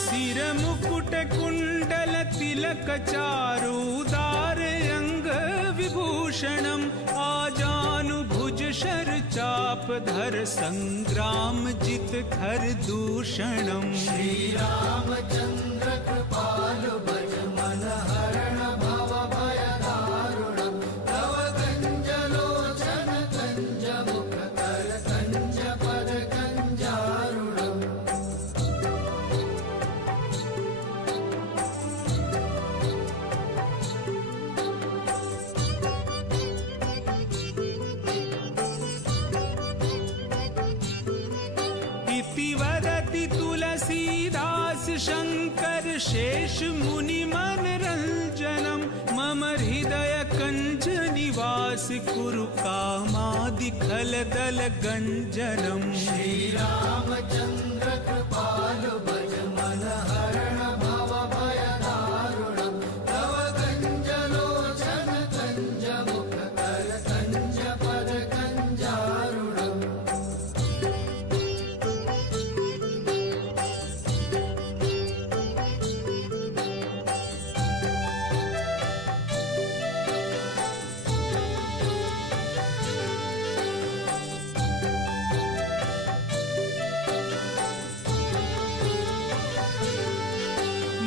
सिर मुकुट कुंडल तिलक चारुदार अंग विभूषणम आजानुभुज शर चाप धर संग्राम जित खर दूषणम। श्री रामचंद्र कृपालु भज मन हरण भव भय दारुणम तव कंज लोचन कंज मुख कर कंज पद कंजारुणम। इति वदति तुलसीदास शंकर शेष मुनि मन रंजनम मम हृदय कंज निवास कुरु कामादि खल दल गंजनम। श्री रामचंद्र कृपालु भज मन हरण भव भय दारुणम तव कंज लोचन कंज मुख कर कंज पद कंजारुणम।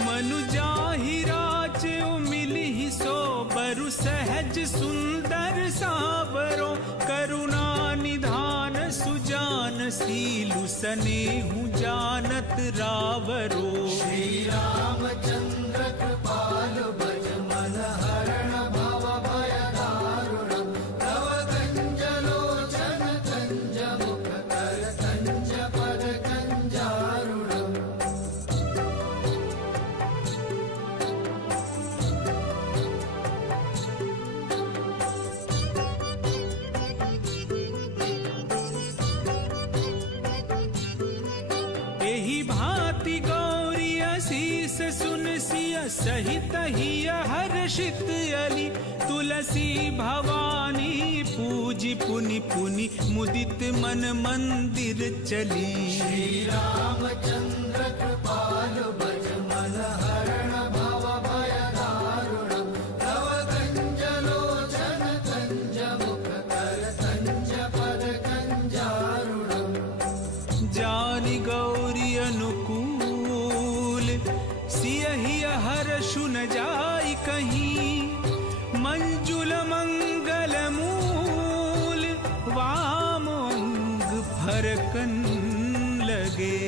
मनु जाहि राज्य मिलिहि सो बरु सहज सुंदर सावरो करुणा निधान सुजान सीलु सनेहु जानत रावरो। श्री रामचंद्र कृपालु भज मन हरण भव भय दारुणम तव कंज लोचन कंज मुख कर कंज पद कंजारुणम। एहि भांति गौरी असीस सुन सिय सहित हिय हर्षित अली तुलसी भवानी पूजी पुनि पुनि मुदित मन मंदिर चली। श्री रामचंद्र कृपालु भज मन हरण भव भय दारुणम तव कंज लोचन कंज मुख कर कंज पद कंजारुणम। जानि गौरी अनुकूल सियहि हर्षु न जाय कहीं मंजुल मंगल मूल वाम अंग फरकन लगे।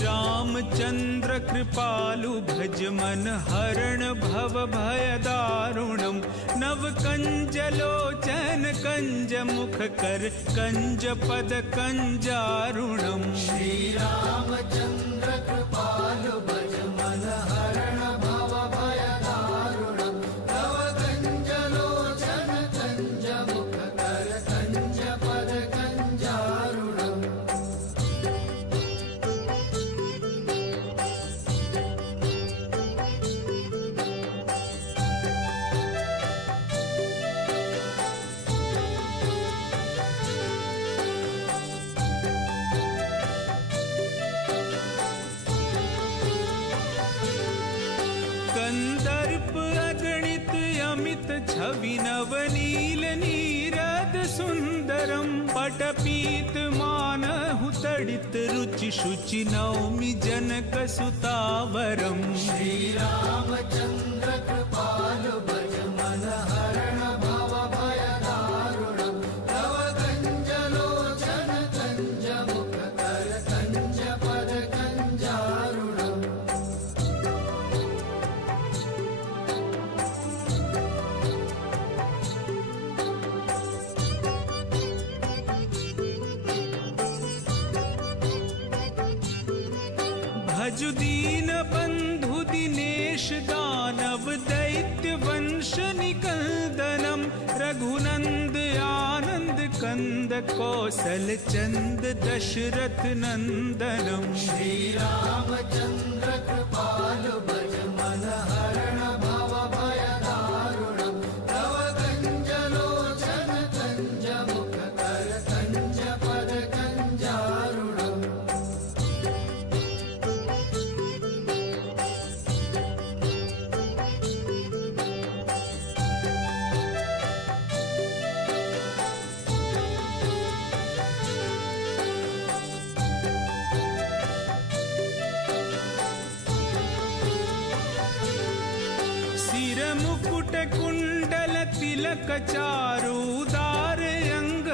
रामचंद्र कृपालु भज मन हरण भव भय दारुणम नव कंज लोचन कंज मुख कर कंज पद कंजारुणम। श्री रामचंद्र कृपालु भज मन हरण भव भय दारुणम तव कंज लोचन कंज मुख कर कंज पद कंजारुणम। छवि नवनील नीरद सुंदरम पटपीत मानहु तडित रुचि शुचि नौमि जनक सुतावरम। श्रीरामचंद्र कृपालु भज मन हरण भव भय दारुणम तव कंजलोचन कंज मुख कर कंज पद कंजारुणम। भजु दीन बंधु दिनेश दानव दैत्य वंश निकंदनम रघुनंद आनंद कंद कौशल चंद दशरथ नंदनम। श्रीरामचंद्र कृपालु भज मन हरण भव भय दारुणम तव कंजलोचन कंज मुख कर कंज पद कंजारुणम। सिर मुकुट कुंडल तिलक चारुदार अंग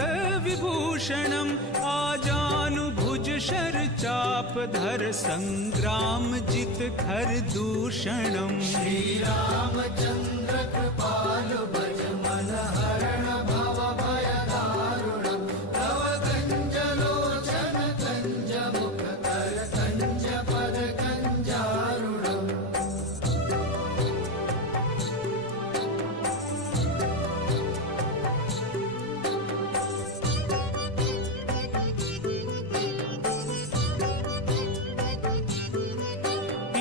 विभूषणम आजानु भुज शर चाप धर संग्राम जित खर दूषणम। श्रीरामचंद्र कृपालु भज मन हरण भव भय दारुणम तव कंजलोचन कंज मुख कर कंज पद कंजारुणम।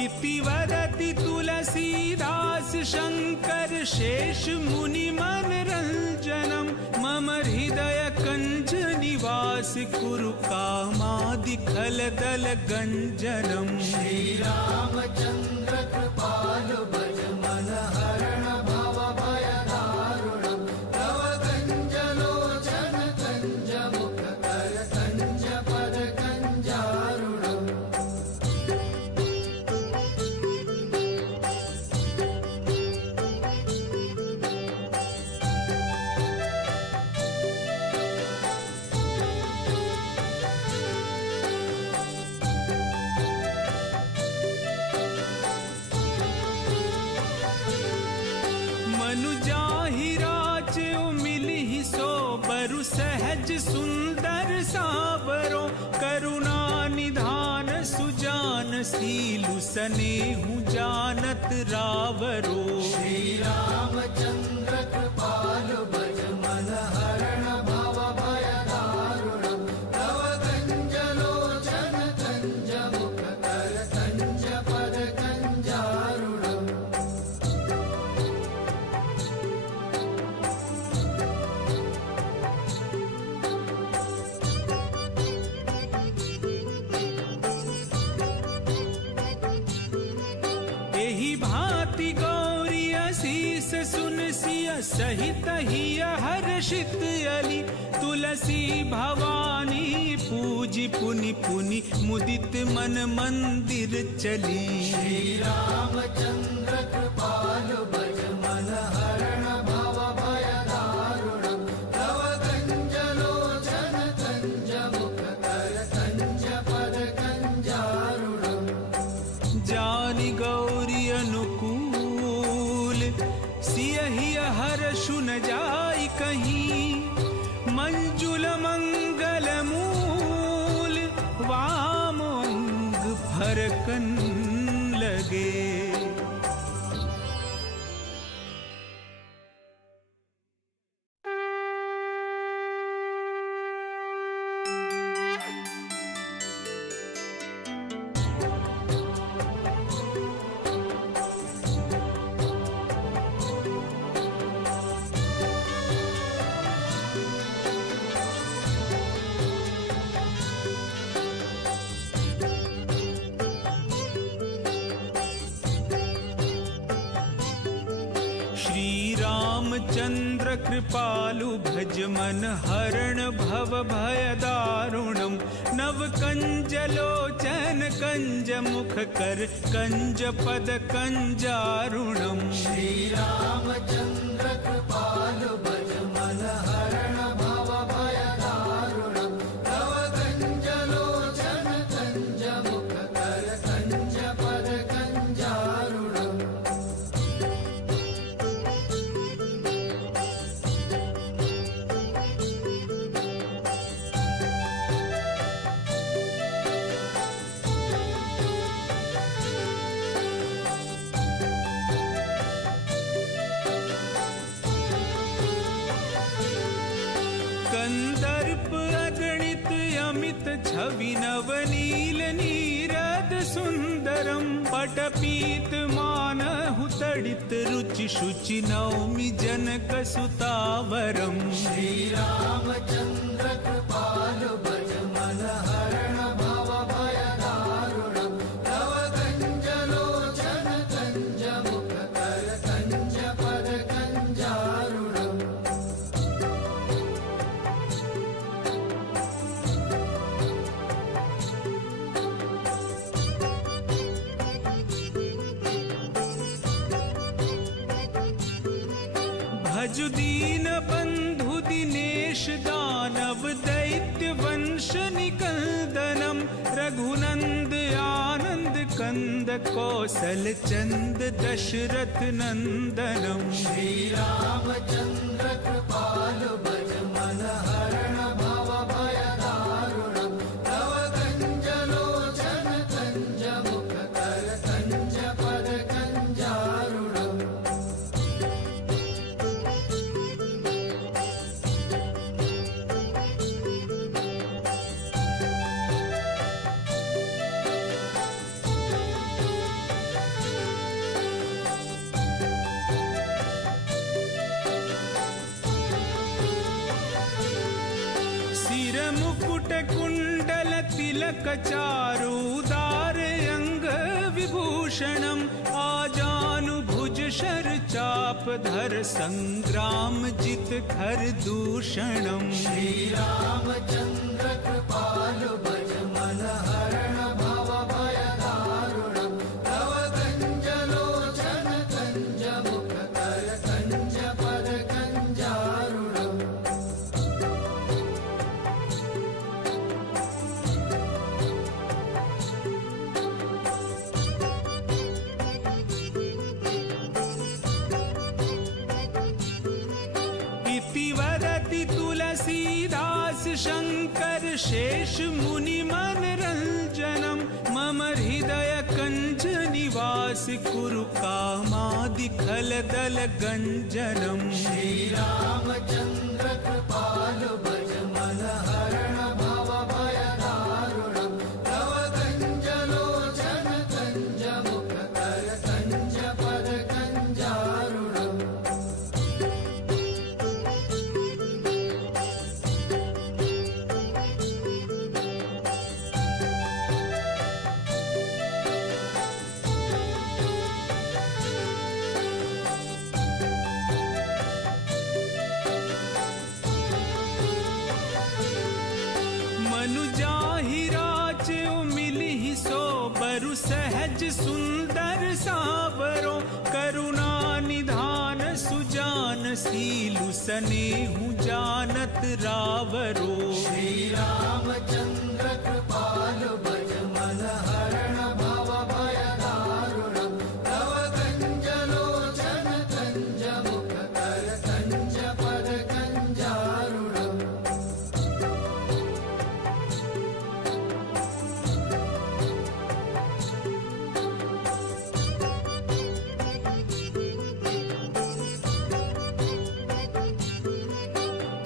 इति वदति तुलसीदास शंकर शेष मुनि मन रंजनम मम हृदय कंज निवास कुरु कामादि खल दल गंजनम। श्रीरामचंद्र कृपालु भज मन हरण भव भय दारुणम तव कंजलोचन कंज मुख कर कंज पद कंजारुणम। मनु जाहि राज्य मिलिहि सो बरु सहज सुंदर सावरो करुणा निधान सुजान सीलु सनेहु जानत रावरो। श्रीरामचंद्र कृपालु भज मन हरण भव भय दारुणम तव कंजलोचन कंज मुख कर कंज पद कंजारुणम। एहि भांति गौरी असीस सुन सिय सहित हिय हर्षित अली तुलसी भवानी पूजी पुनि पुनि मुदित मन मंदिर चली। श्रीरामचंद्र कृपालु भज मन हरण भव भय दारुणम तव कंजलोचन कंज मुख कर कंज पद कंजारुणम। जानि गौरी अनुकूल सियहि हर्षु न जाई कहीं मंजुल मंगल मूल वाम अंग फरकन लगे। रामचंद्र कृपालु भज मन हरण भव भय दारुणम नव कंज लोचन कंज मुख कर कंज पद कंजारुणम श्री रामचंद्र कृपालु भज मन हरण भव भय दारुणम तव कंज लोचन कंज मुख कर कंज पद कंजारुणम कंदर्प अगणित अमित छवि नवनील नीरद सुंदरम पटपीत मानहु तडित रुचि शुचि नौमि जनक सुतावरम श्री रामचंद्र कृपालु भज मन हरण भव भय दारुणम तव कंज लोचन कंज मुख कर कंज पद कंजारुणम भजु दीन बंधु दिनेश दानव दैत्य वंश निकंदनम रघुनंद आनंद कंद कौशल चंद दशरथ नंदनम श्री रामचंद्र कृपालु भज मन हरण भव भय दारुणम तव कंज लोचन कंज मुख कर कंज पद कंजारुणम सिर मुकुट कुंडल तिलक चारुदार अंग विभूषणम आजानु भुज शर चाप धर संग्राम जित खर दूषणम श्री रामचंद्र कृपालु भज मन हरण भव भय दारुणम तव कंज लोचन कंज मुख कर कंज पद कंजारुणम इति वदति तुलसीदास शंकर शेष मुनि मन रंजनम मम हृदय कंज निवास कुरु कामादि खल दल गंजनम श्री रामचंद्र कृपालु भज मन हरण भव भय दारुणम तव कंज लोचन कंज मुख कर कंज पद कंजारुणम मनु जाहि राच्यो मिलिहि सो बरु सहज सुंदर सावरो करुणा निधान सुजान सीलु सनेहु जानत रावरो श्री रामचंद्र कृपालु भज मन हरण भव भय दारुणम तव कंज लोचन कंज मुख कर कंज पद कंजारुणम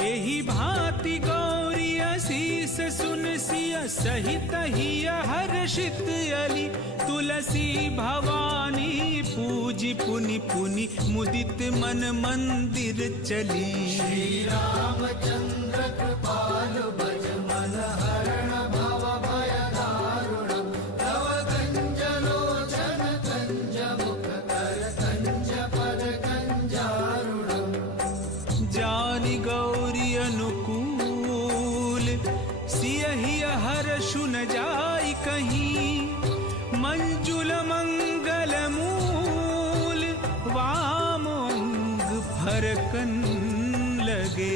एहि भांति गौरी असीस सुन सिय सहित हिय हर्षित अली तुलसी भवानी पूजी पुनि पुनि मुदित मन मंदिर चली श्री रामचंद्र कृपालु भज मन हरण भव भय दारुणम तव कंज लोचन कंज मुख कर कंज पद कंजारुणम कछु न जाई कहीं, मंजुल मंगल मूल वामोंग फरकन लगे।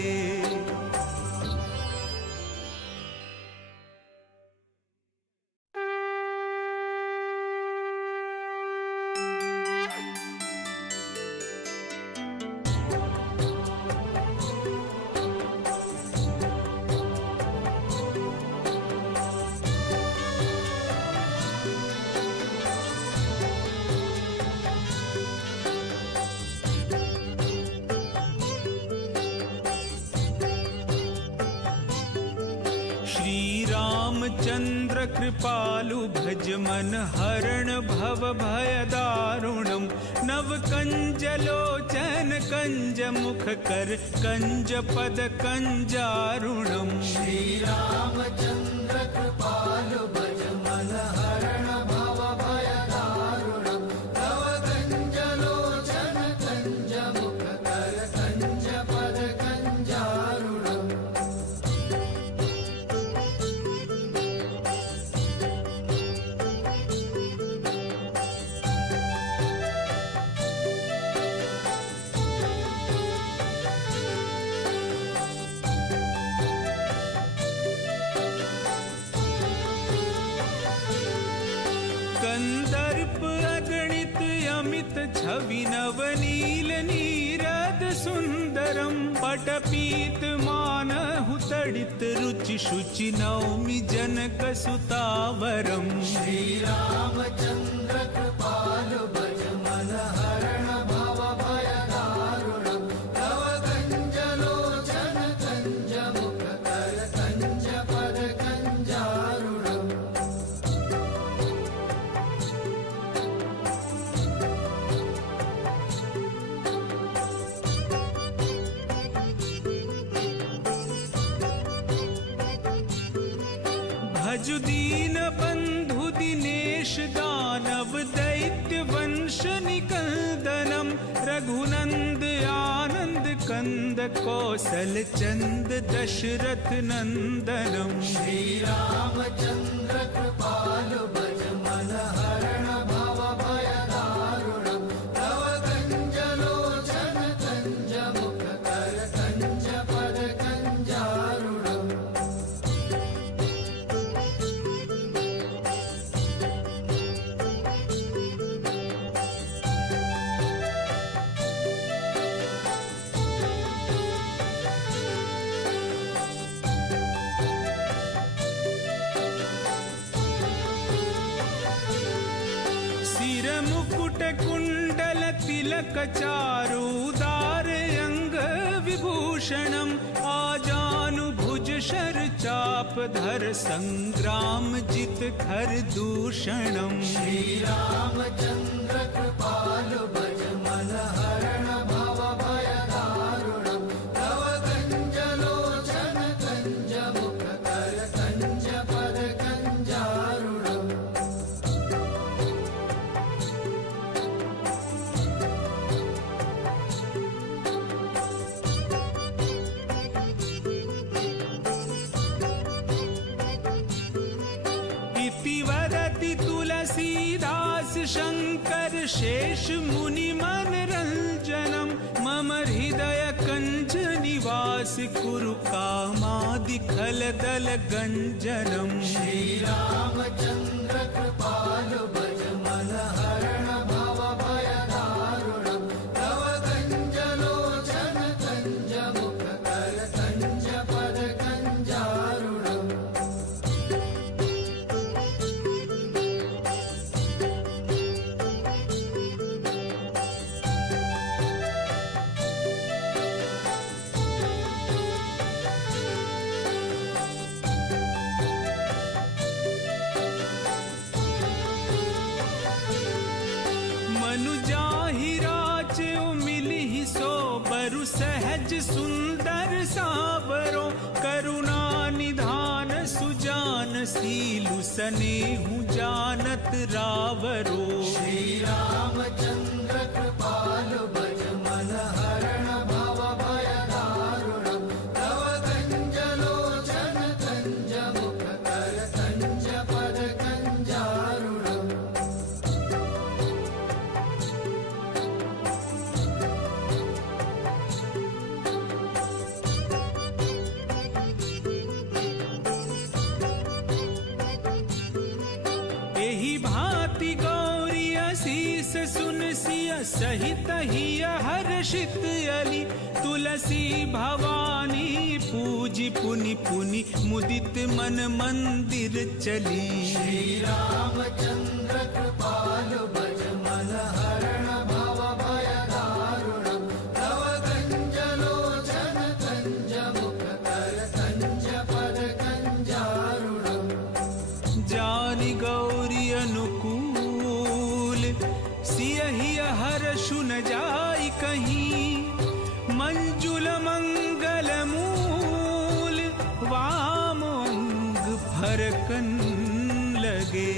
चंद्र कृपालु भज मन हरण भव भय दारुणम, नव कंज लोचन कंज मुख कर कंज पद कंजारुणम। श्री रामचंद्र कृपालु भज मन हरण भव भय दारुणम, नव कंज लोचन कंज मुख कर कंज पद कंजारुणम। कंदर्प अगणित अमित छवि नवनील नीरद सुंदरम, पटपीत मानहु तडित रुचि शुचि नौमि जनक सुतावरम। श्री रामचंद्र कृपालु भज मन हरण भव भय दारुणम, नव कंज लोचन कंज मुख कर कंज पद कंजारुणम। भजु दीन बंधु दिनेश दानव दैत्य वंश निकंदनम, रघुनंद आनंद कंद कौशल चंद दशरथ नंदनम। श्री रामचंद्र कृपालु भज मन हरण भव भय दारुणम, नव कंज लोचन कंज मुख कर कंज पद कंजारुणम। सिर मुकुट कुंडल तिलक चारुदार अंग विभूषणम, आजानु भुज शर चाप धर संग्राम जित खर दूषणम। श्री रामचंद्र कृपालु भज मन हरण भव भय दारुणम, नव कंज लोचन कंज मुख कर कंज पद कंजारुणम। इति वदति तुलसीदास शंकर शेष मुनि मन रंजनम, मम हृदय कंज निवास कुरु कामादि खल दल गंजनम। श्री रामचंद्र कृपालु भज मन हरण भव भय दारुणम, नव कंज लोचन कंज मुख कर कंज पद कंजारुणम। मनुजाहि राचो मिलिहि सो बरु सहज सुंदर सावरो, करुणा निधान सुजान सीलु सनेहु जानत रावरो। श्री रामचंद्र कृपालु भज मन हरण भव भय दारुणम, नव कंज लोचन कंज मुख कर कंज दिस सुन सिय सहित हिय हर्षित अली तुलसी भवानी पूजी पुनि पुनि मुदित मन मंदिर चली। श्री रामचंद्र कृपालु भज मन हरण भव भय दारुणम् तव कंज लोचन कंज मुख कर कंज पद कंजारुणम्। जानि गौरी अनुकूल सियहि हर्षु न जाय कहीं मंजुल मंगल मूल वाम अंग फरकन लगे।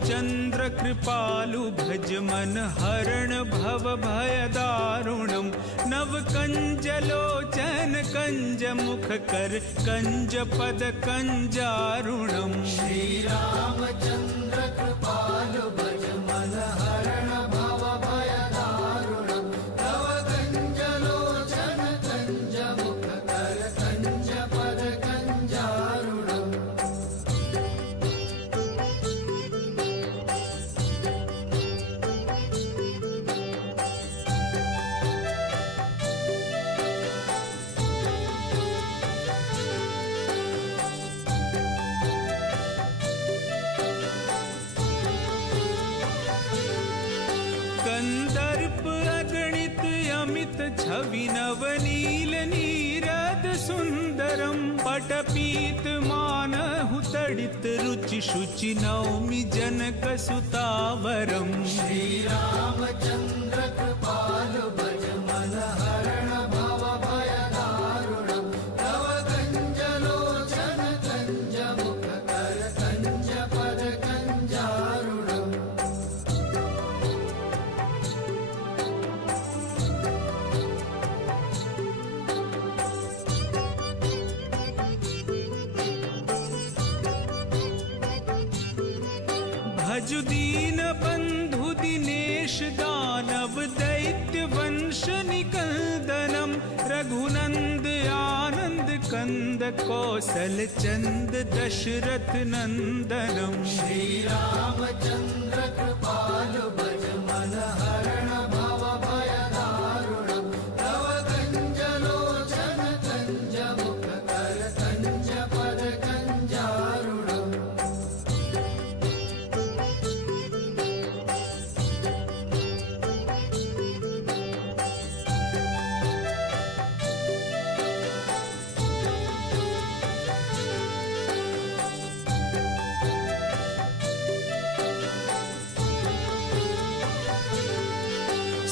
चंद्र कृपालु भज मन हरण भव भय दारुणम नव कंज लोचन कंज मुख कर कंज पद कंजारुणम। श्री रामचंद्र कृपालु भज मन हरण भव भय दारुणम तव कंज लोचन कंज मुख कर कंज पद कंजारुणम। कंदर्प अगणित अमित छवि नवनील नीरद सुंदरम पटपीत मानहु तडित रुचि शुचि नौमि जनक सुतावरम। श्री रामचंद्र कृपालु भज मन हरण भव भय दारुणम तव कंज लोचन कंज मुख कर कंज पद कंजारुणम। भज दीन बंधु दिनेश दानव दैत्य वंश निकंदनम रघुनंद आनंद कंद कौशल चंद दशरथ नंदनम। श्री रामचंद्र कृपालु भज मन हरण भव भय दारुणम तव कंज लोचन कंज मुख कर कंज पद कंजारुणम।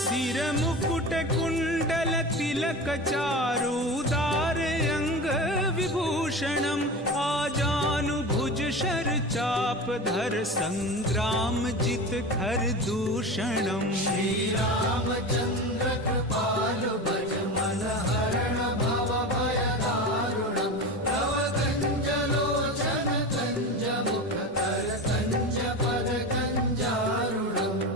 सिर मुकुट कुंडल तिलक चारुदार अंग विभूषणम आजानु भुज शर चाप धर संग्राम जित खर दूषणम। श्री रामचंद्र कृपालु भज मन हरण भव भय दारुणम तव कंज लोचन कंज मुख कर कंज पद कंजारुणम।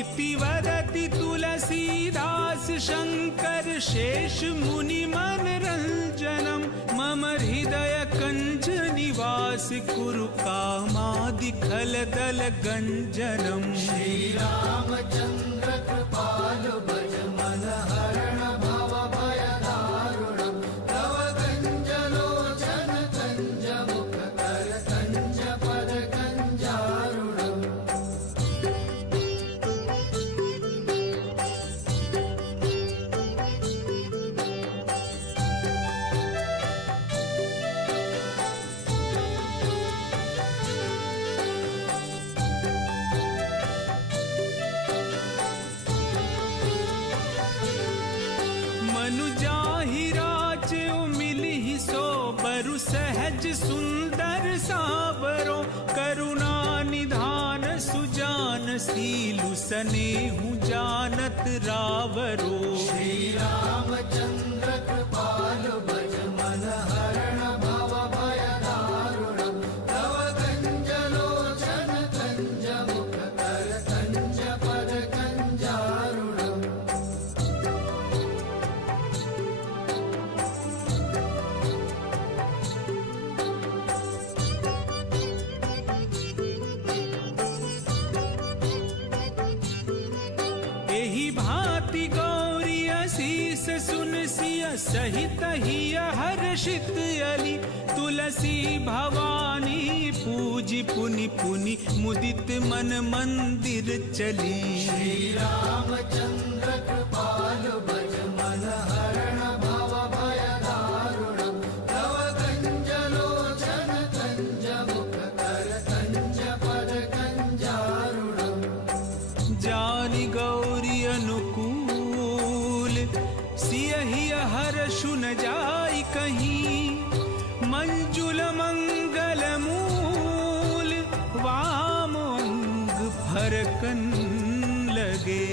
इति वदति तुलसीदास शंकर शेष मुनि मन रंजनम मम हृदय कंज निवास कुरु कामादि खल दल गंजनम। श्री रामचंद्र कृपालु भज मन हरण भव भय दारुणम तव कंज लोचन कंज मुख कर कंज पद कंजारुणम। सहज सुंदर सावरो करुणा निधान सुजान सीलु सनेहु जानत रावरो। श्री रामचंद्र कृपालु भज मन हरण भव भय दारुणम् तव कंज लोचन कंज मुख कर कंज पद कंजारुणम्। एहि भांति गौरी असीस सुन सिय सहित हिय हर्षित अली तुलसी भवानी पूजी पुनि पुनि मुदित मन मंदिर चली। श्री रामचंद्र कृपालु भज मन हरण भव भय दारुणम् तव कंज लोचन कंज मुख कर कंज पद कंजारुणम्। जानि गौरी अनुकूल सियहि हर्षु न जाय कहीं मंजुल मंगल मूल वाम अंग फरकन लगे।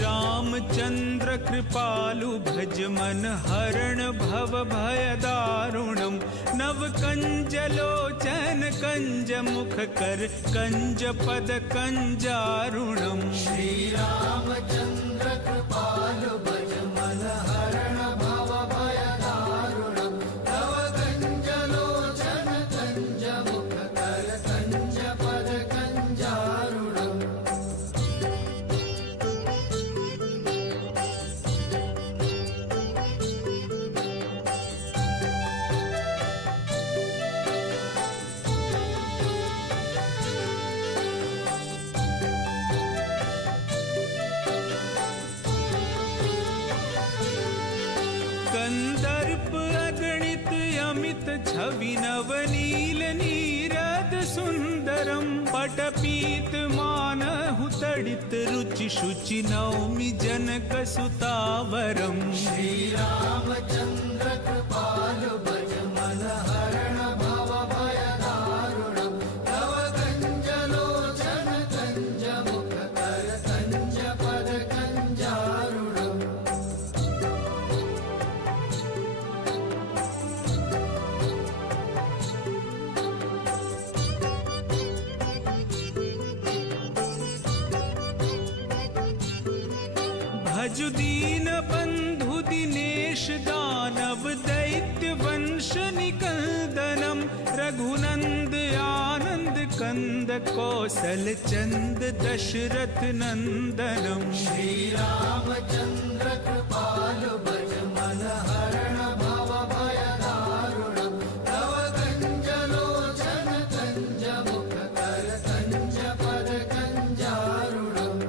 रामचंद्र कृपालु भज मन हरण भव भय दारुणम् नव कंज लोचन कंज मुख कर कंज पद कंजारुणम्। श्री रामचंद्र कृपालु भज मन हरण भव भय दारुणम् तव कंज लोचन कंज मुख कर कंज पद कंजारुणम्। कंदर्प अगणित अमित छवि नवनील नीरद सुंदरम पटपीत मानहु तडित रुचि शुचि नौमि जनक सुतावरम। श्री रामचंद्र कृपालु भज मन हरण भव भय दारुणम् तव कंज लोचन कंज मुख कर कंज पद कंजारुणम्। भजु दीन बंधु दिनेश दानव दैत्य वंश निकंदनम रघुनंद आनंद कंद कौशल चंद दशरथ नंदनम। श्री रामचंद्र कृपालु भज मन हरण भव भय दारुणम् तव कंज लोचन कंज मुख कर कंज पद कंजारुणम्।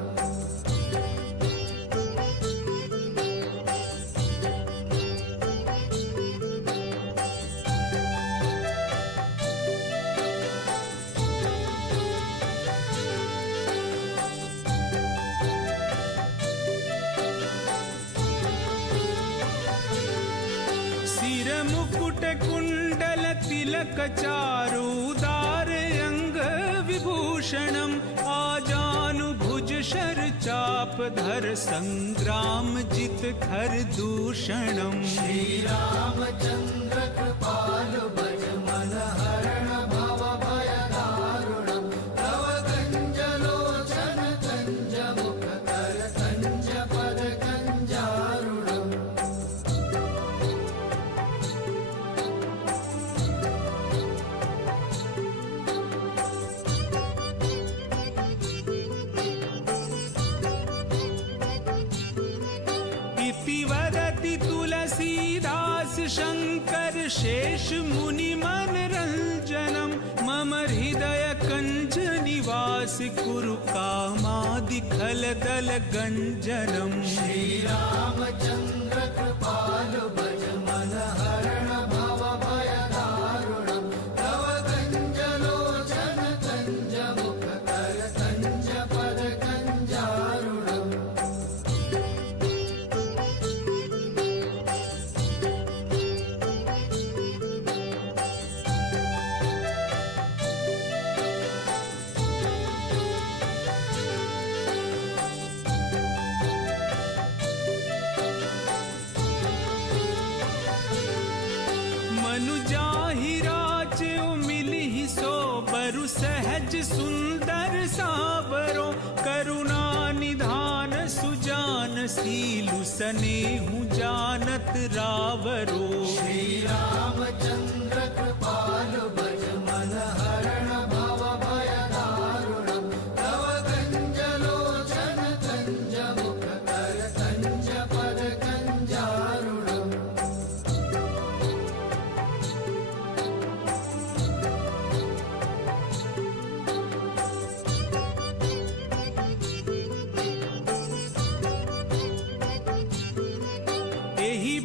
सिर मुकुट कुंडल तिलक चारुदार अंग विभूषणम आजानु भुज शर चाप धर संग्राम जित खर दूषणम। श्री रामचंद्र कृपालु भज मन हरण भव भय दारुणम् तव कंज लोचन कंज मुख कर कंज पद कंजारुणम्। इति वदति तुलसी शंकर शेष मुनि मन रंजनम मम हृदय कंज निवास कुरु कामादि खल दल गंजनम श्री रामचंद्र कृपालु भज मन हरण भव भय दारुणम तव कंज लोचन कंज मुख कर कंज पद कंजारुणम बरु सहज सुंदर सावरो करुणा निधान सुजान सीलु सनेहु जानत रावरो श्री रामचंद्र कृपालु भज मन हरण भव भय दारुणम तव कंज लोचन कंज मुख कर कंज पद कंजारुणम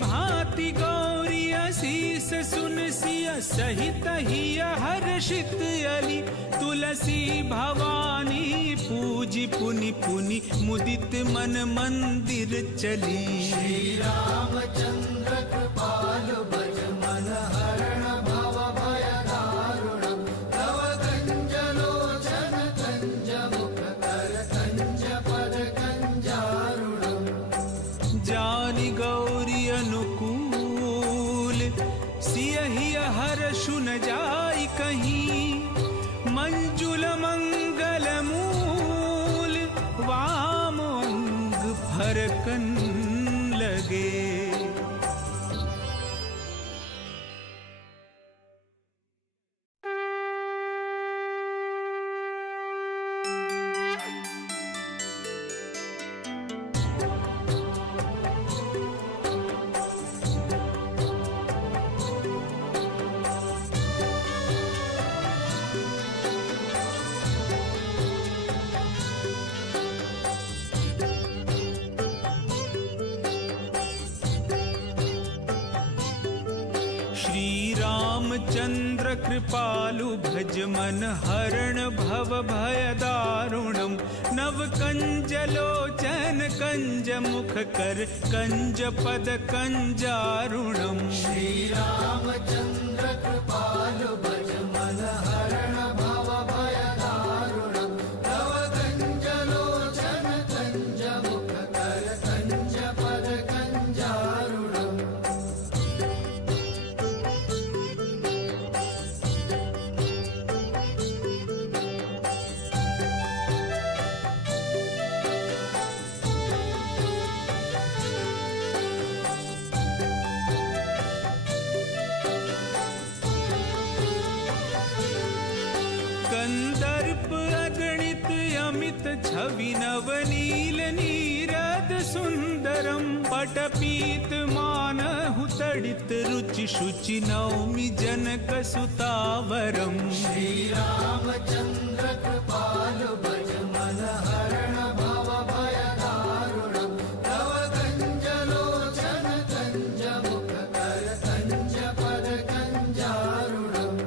भांति गौरी असीस सुन सिय सहित ही हर्षित अली तुलसी भवानी पूजी पुनि पुनि मुदित मन मंदिर चली श्री रामचंद्र कृपालु भज मन हरण भव भय दारुणम तव कंज लोचन कंज मुख कर कंज पद कंजारुणम जानि गौरी अनुकूल सियहि हर्षु न जाय कहीं मंजुल मंगल मूल वाम अंग फरकन लगे चंद्र कृपालु भज मन हरण भव भय दारुणम नव कंज लोचन कंज मुख कर कंज पद कंजारुणम श्री रामचंद्र कृपालु भज मन हरण भव भय दारुणम तव कंज लोचन कंज मुख कर कंज पद कंजारुणम कंदर्प अगणित अमित छवि नवनील नीरद सुंदरम पटपीत मानहु तडित रुचि शुचि नौमि जनक सुतावरम श्री रामचंद्र कृपालु भज मन हरण भव भय दारुणम तव कंज लोचन कंज मुख कर कंज पद कंजारुणम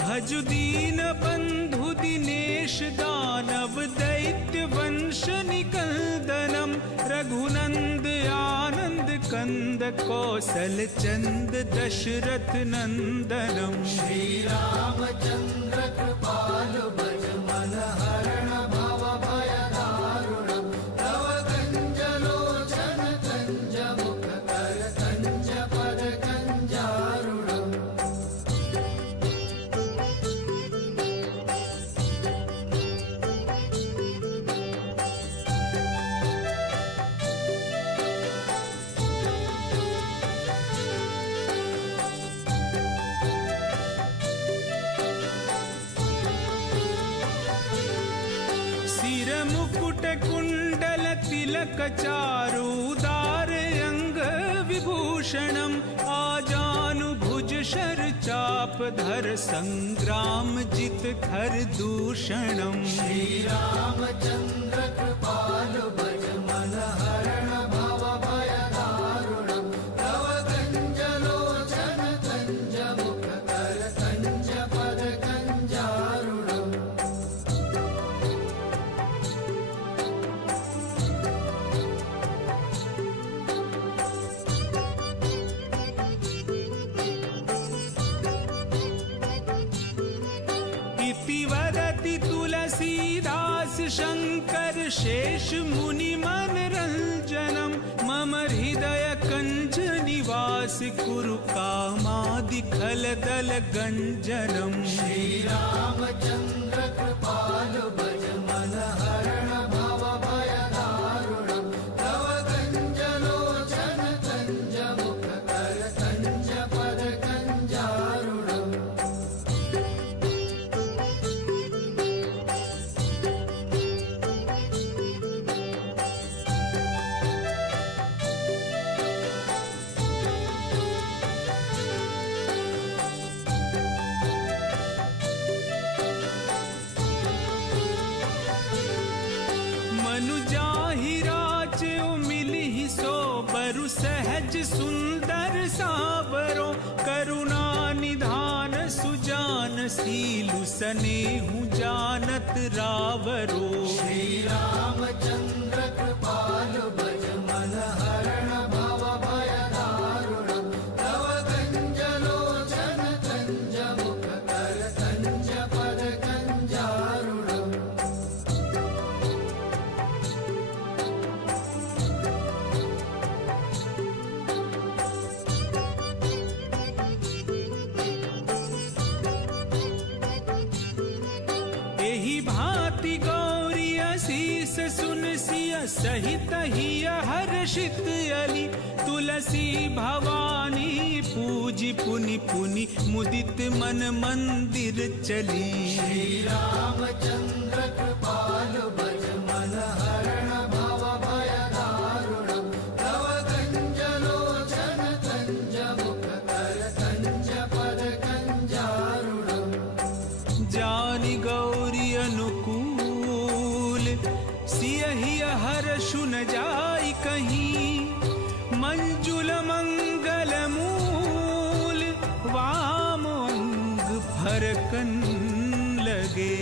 भजु दीन बंधु दिनेश दानव दैत्य वंश निकंदनम रघुनंद आनंद कंद कौशल चंद दशरथ नंदनम श्री रामचंद्र कृपालु भज मन हरण भव भय दारुणम तव कंज लोचन कंज मुख कर कंज पद कंजारुणम तिलक चारु दार अंग विभूषणम आजानुभुज शर चाप धर संग्राम जित खर दूषणम श्री रामचंद्र कृपालु भज मन हरण भव भय दारुणम तव कंज लोचन कंज मुख कर कंज पद कंजारुणम इति वदति तुलसीदास शंकर शेष मुनि मन रंजनम मम हृदय कंज निवास कुरु कामादि खल दल गंजनम श्री रामचंद्र कृपालु भज मन हरण भव भय दारुणम तव कंज लोचन कंज मुख कर कंज पद कंजारुणम मनु जाहि राचो मिलिहि सो बरु सहज सुंदर सावरो करुणा निधान सुजान सीलु सनेहु जानत रावरो श्री रामचंद्र कृपालु भज मन हरण भव भय दारुणम तव कंज लोचन कंज मुख कर कंज पद कंजारुणम एहि भांति गौरी असीस सुन सिय सहित हिय हर्षित अली तुलसी भवानी पूजी पुनि पुनि मुदित मन मंदिर चली श्री रामचंद्र कृपालु भज मन हरण भव भय दारुणम तव कंज लोचन कंज मुख कर कंज पद कंजारुणम जानि गौरी अनुकूल सियहि हर्षु न जाय कहीं मंजुल मंगल मूल वाम अंग फरकन लगे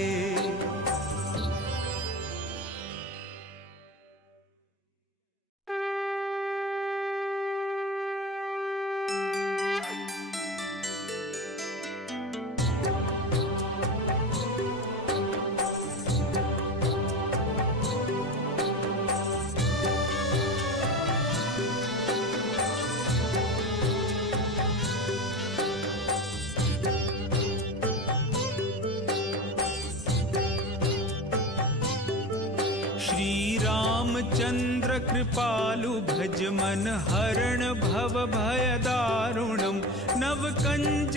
श्री रामचंद्र कृपालु भज मन हरण भव भय दारुणम नव कंज